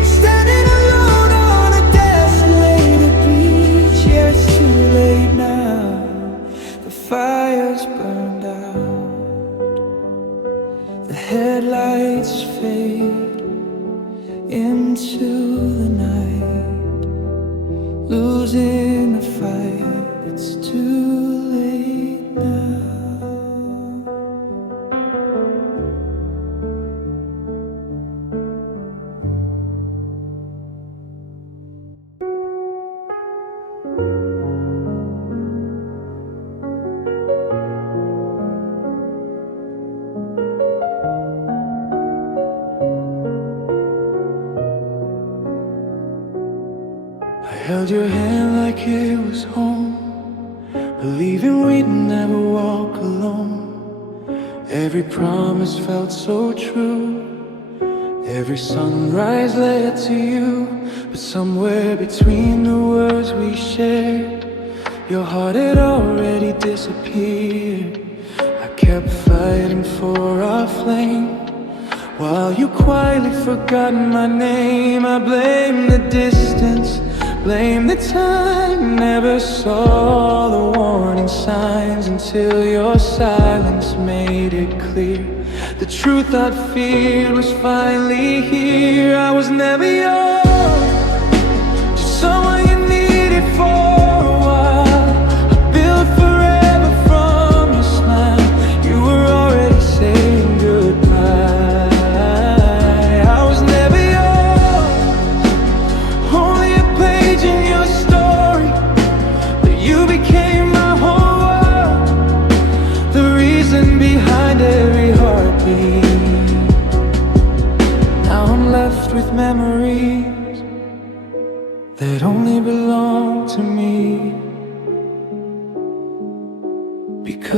Standing alone on a desolated beach. Yeah, it's too late now, the fire's burned out. The headlights fade into the night, losing the fight. It's too late now. Held your hand like it was home, believing we'd never walk alone. Every promise felt so true, every sunrise led to you. But somewhere between the words we shared, your heart had already disappeared. I kept fighting for our flame, while you quietly forgot my name. I blame the distance, blame the time, never saw the warning signs until your silence made it clear. The truth I'd feared was finally here. I was never yours, just someone you needed for a while. I built forever from your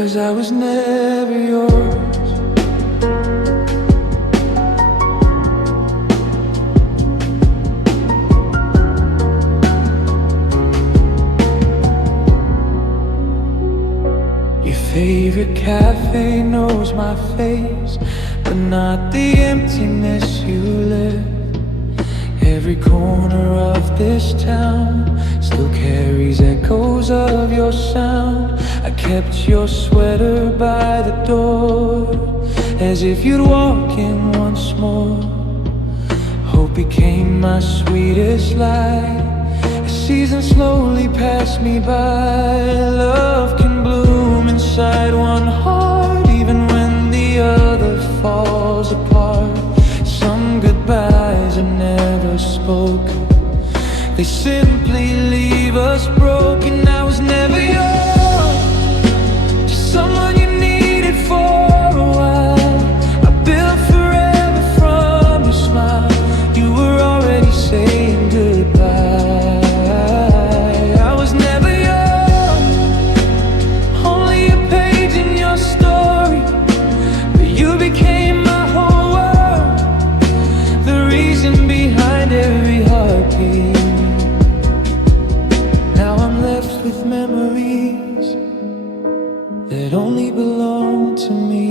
because I was never yours. Your favorite cafe knows my face, but not the emptiness you left. Every corner of this town still carries echoes of your sound. I kept your sweater by the door, as if you'd walk in once more. Hope became my sweetest lie. As seasons slowly pass me by, love can bloom inside one heart, even when the other falls apart. Some goodbyes are never spoken, they simply leave us broken. I was never yours, just someone you needed for a while. I built forever from your smile. You were already saying goodbye. I was never yours, only a page in your story, but you became my whole world, the reason behind every heartbeat. Now I'm left with memories that only belong to me,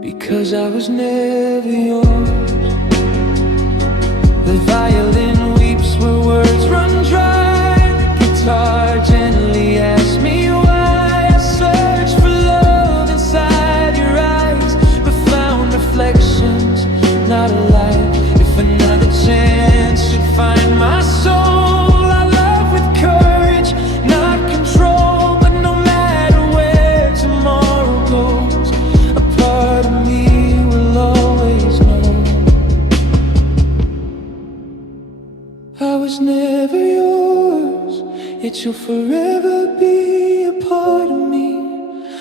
because I was never yours. The violin weeps where words run dry. The guitar gently asks me why. I searched for love inside your eyes, but found reflections, not a light. If another chance should find my soul, I love with courage, not control. But no matter where tomorrow goes, a part of me will always know I was never yours, yet you'll forever be a part of me.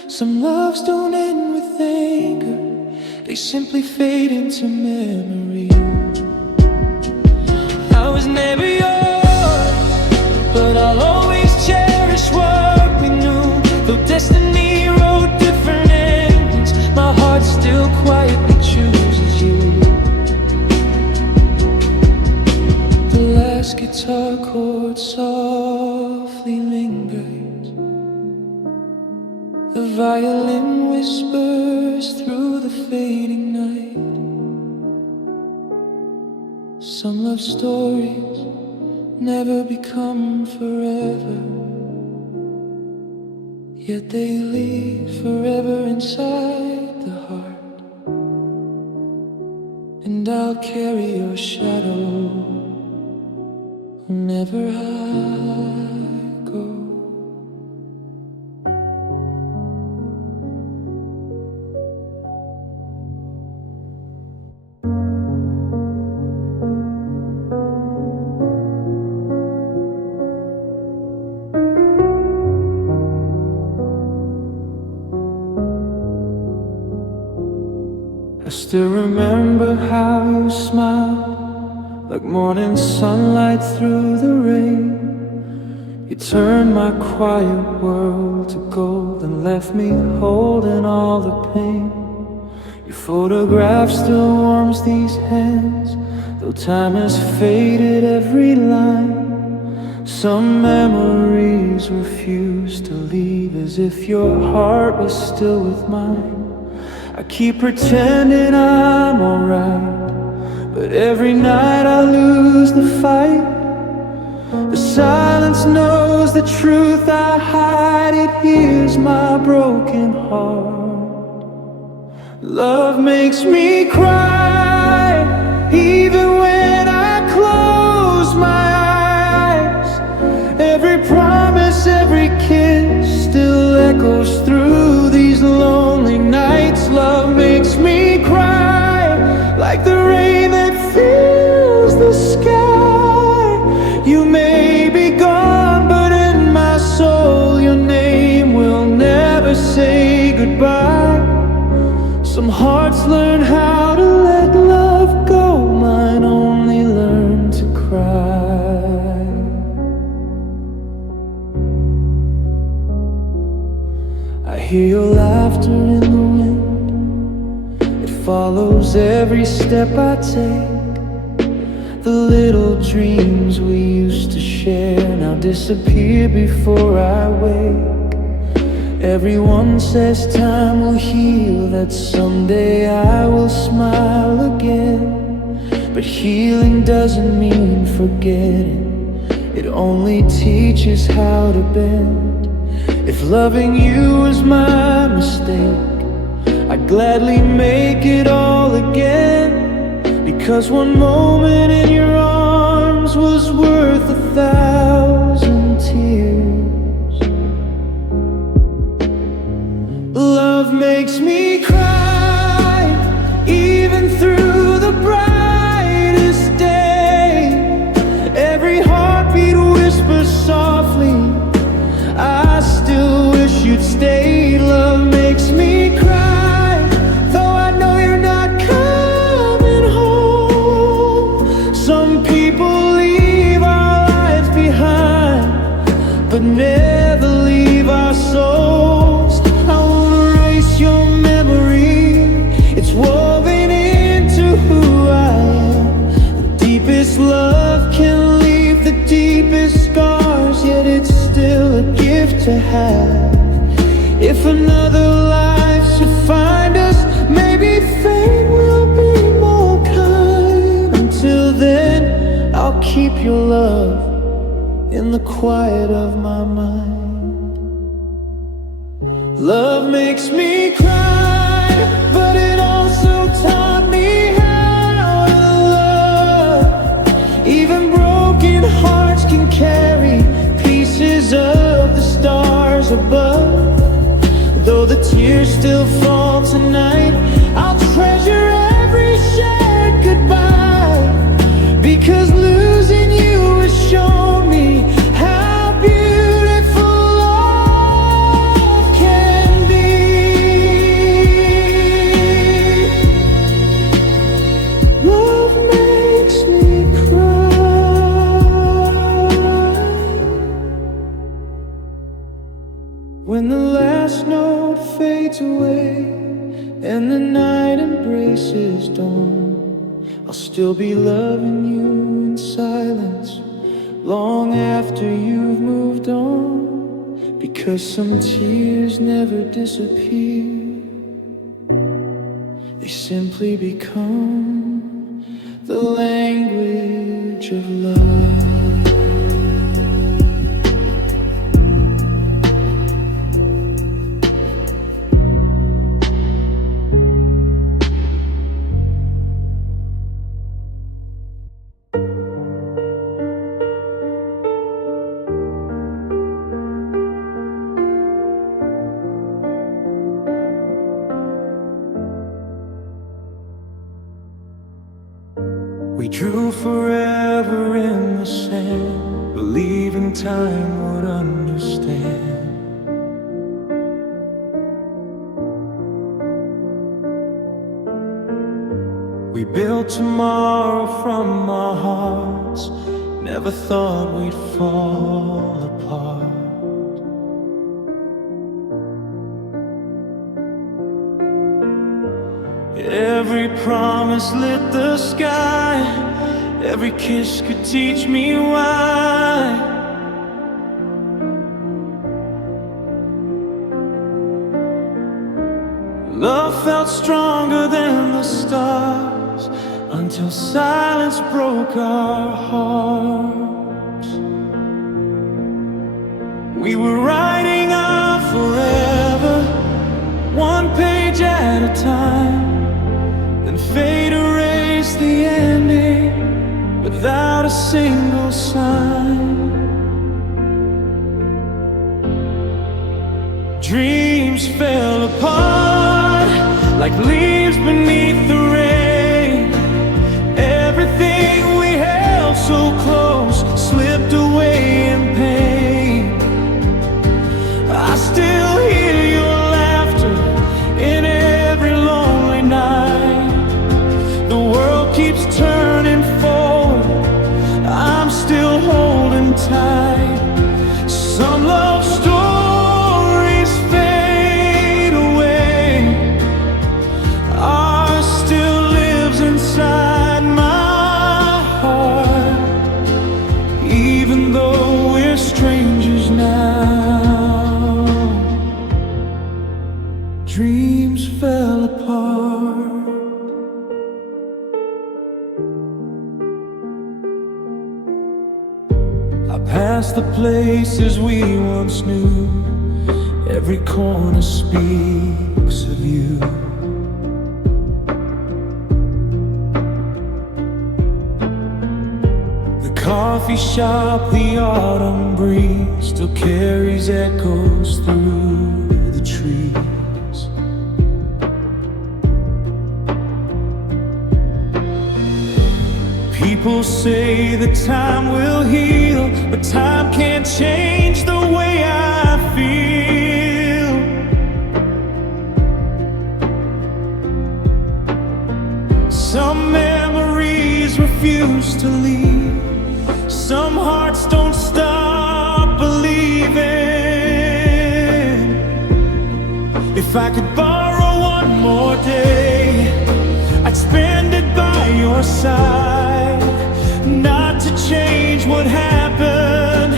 Some loves don't end with anger, they simply fade into memory. I was never yours, but I'll always cherish what we knew. Though destiny wrote different endings, my heart still quietly chooses you. The last guitar chord softly lingers, the violin whispers through the fading night. Some love stories never become forever, yet they leave forever inside the heart. And I'll carry your shadow whenever I go. I still remember how you smiled, like morning sunlight through the rain. You turned my quiet world to gold and left me holding all the pain. Your photograph still warms these hands, though time has faded every line. Some memories refuse to leave, as if your heart was still with mine. I keep pretending I'm alright, but every night I lose the fight. The silence knows the truth I hide, it hears my broken heart. Love makes me cry, even when I close my eyes. Every promise, every kiss still echoes through these lonely nights. Love makes me cry, like the rain that fills the sky. You may be gone, but in my soul your name will never say goodbye. Some hearts learn how to let love go, mine only learn to cry. follows every step I take. The little dreams we used to share now disappear before I wake. Everyone says time will heal, that someday I will smile again. But healing doesn't mean forgetting, it only teaches how to bend. If loving you was my mistake, I'd gladly make it all again. Because one moment in your arms was worth 1,000 tears. Love makes me cry, even through the brightest day. Every heartbeat whispers softly, I still wish you'd stay. Love makes me cry, though I know you're not coming home. Some people leave our lives behind, but never leave our souls. I won't erase your memory, it's woven into who I am. The deepest love can leave the deepest scars, yet it's still a gift to have. If another life should find us, maybe fate will be more kind. Until then, I'll keep your love in the quiet of my mind. Love makes me cry, but it also taught me how to love. Even broken hearts can carry pieces of the stars above. Though the tears still fall tonight, I'll treasure every shared goodbye. Because losing you has shown me how beautiful love can be. Love makes me cry. When the last note fades away and the night embraces dawn, I'll still be loving you in silence long after you've moved on. Because some tears never disappear, they simply become the language of love. We drew forever in the sand, believing time would understand. We built tomorrow from our hearts, never thought we'd fall apart. Every promise lit the sky, every kiss could teach me why. Love felt stronger than the stars, until silence broke our hearts. We were writing our forever, one page at a time. Then fate erased the ending without a single sign. Dreams fell apart like leaves beneath the rain. Everything we held so close slipped away in pain. I still hear your laughter in every lonely night. The world keeps turning forward, I'm still holding tight. Some love stories fade away, ours dreams fell apart. I passed the places we once knew. Every corner speaks of you. The coffee shop, the autumn breeze still carries echoes through the trees. People say that time will heal, but time can't change the way I feel. Some memories refuse to leave. Some hearts don't stop believing. If I could borrow one more day, I'd spend it by your side. Not to change what happened,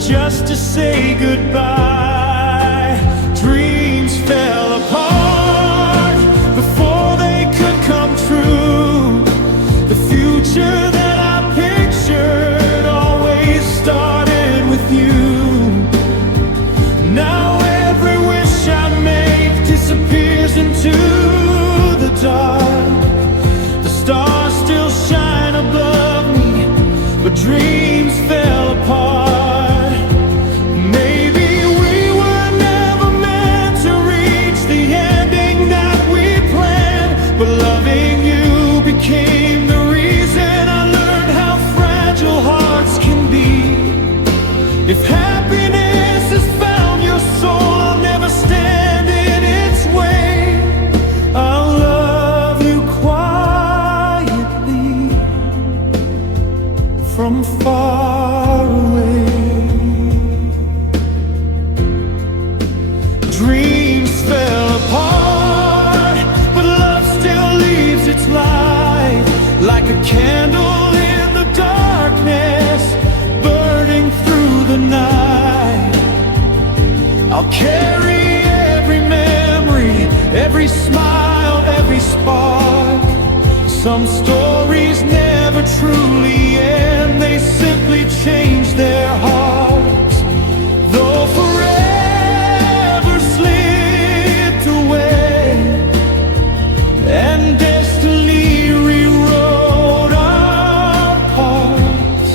just to say goodbye. Dreams fell apart before they could come true. The future that I pictured always started with you. Now every wish I make disappears into the dark. The stars still shine above me, but dreams fell apart. Maybe we were never meant to reach the ending that we planned, but loving you became the reason I learned how fragile hearts can be. If happiness has found your soul, I'll never stand in its way. I'll love you quietly from far away. Dreams fell apart, but love still leaves its light, like a candle in the darkness, burning through the night. I'll carry every memory, every smile, every spark. Some stories never truly end, they simply change their hearts. Though forever slipped away and destiny rewrote our parts,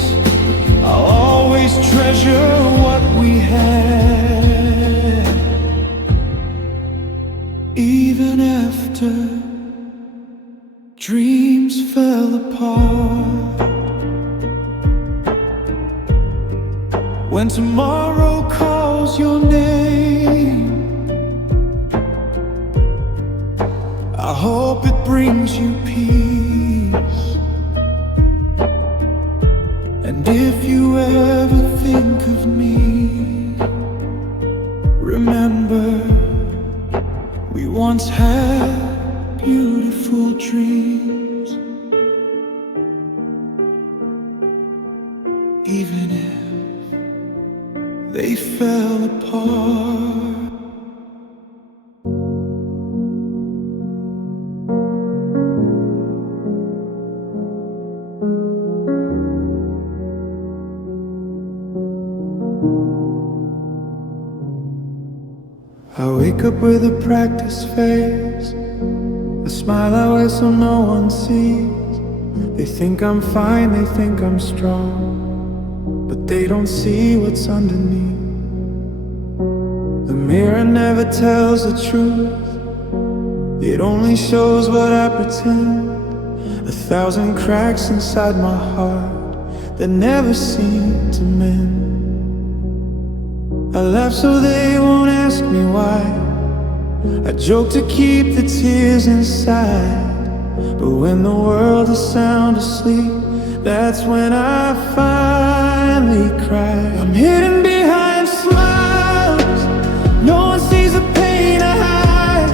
I'll always treasure what we had. Even after dreams fell apart, when tomorrow calls your name, I hope it brings you peace. And if you ever think of me, remember we once had beautiful dreams. Even if they fell apart. I wake up with a practice face, a smile I wear so no one sees. They think I'm fine, they think I'm strong, but they don't see what's underneath. The mirror never tells the truth, it only shows what I pretend. 1,000 cracks inside my heart that never seem to mend. I laugh so they won't ask me why, I joke to keep the tears inside. But when the world is sound asleep, that's when I finally cry. I'm hidden behind smiles, no one sees the pain I hide.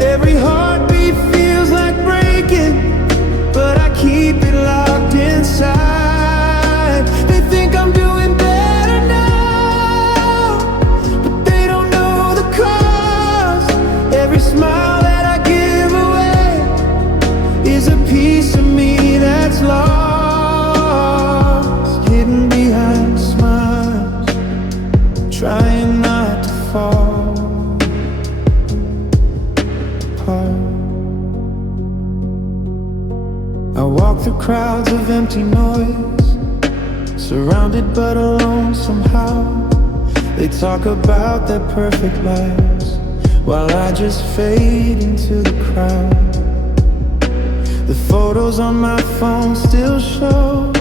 Every heartbeat feels like breaking, but I keep it locked inside. They think I'm doing better now, but they don't know the cost. Every smile that I give away is a piece of me that's lost, hidden behind smiles, trying not to fall apart. I walk through crowds of empty noise, surrounded but alone somehow. They talk about their perfect lives, while I just fade into the crowd. The photos on my phone still show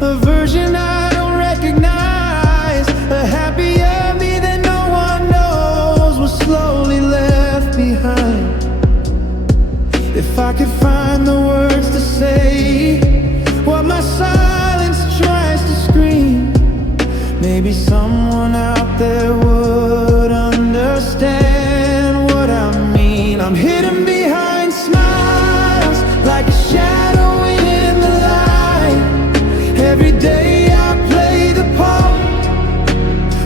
a version I don't recognize, a happier me that no one knows was slowly left behind. If I could find the words to say what my silence tries to scream, maybe someone out there would understand what I mean. I'm hidden behind smiles, like a shadow in the light. Every day I play the part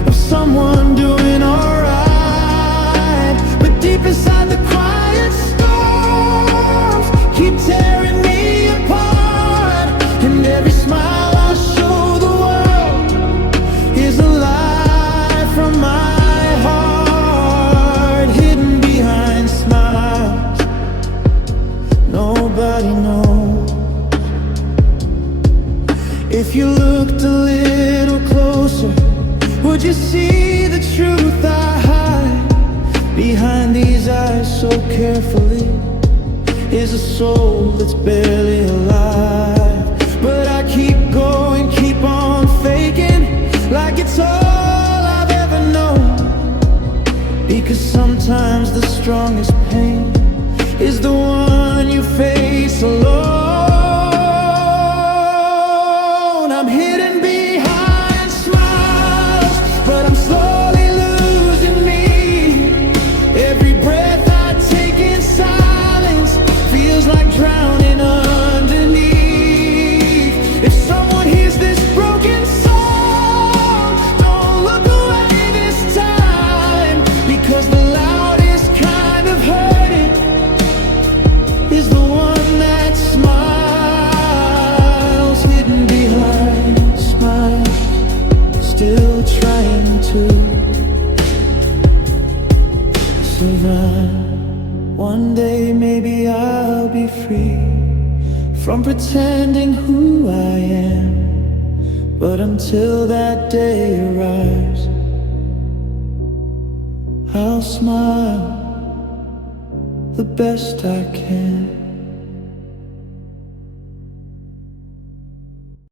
of someone doing alright, but deep inside the quiet storms keep tearing me apart. And every smile I show the world is a lie from my heart, hidden behind smiles nobody knows. If you looked a little closer, would you see the truth I hide behind these eyes so carefully? Is a soul that's barely alive, but I keep going, keep on faking like it's all I've ever known, because sometimes the strongest pain is the one you face alone. I'm hidden behind smiles, but I'm slowly losing me. Every breath I take in silence feels like drowning underneath. If someone hears this broken song, don't look away this time, because the loudest kind of hurting is the one that smiles, hidden behind smiles, still trying to survive. One day maybe I'll be free from pretending who I am, but until that day arrives, I'll smile the best I can.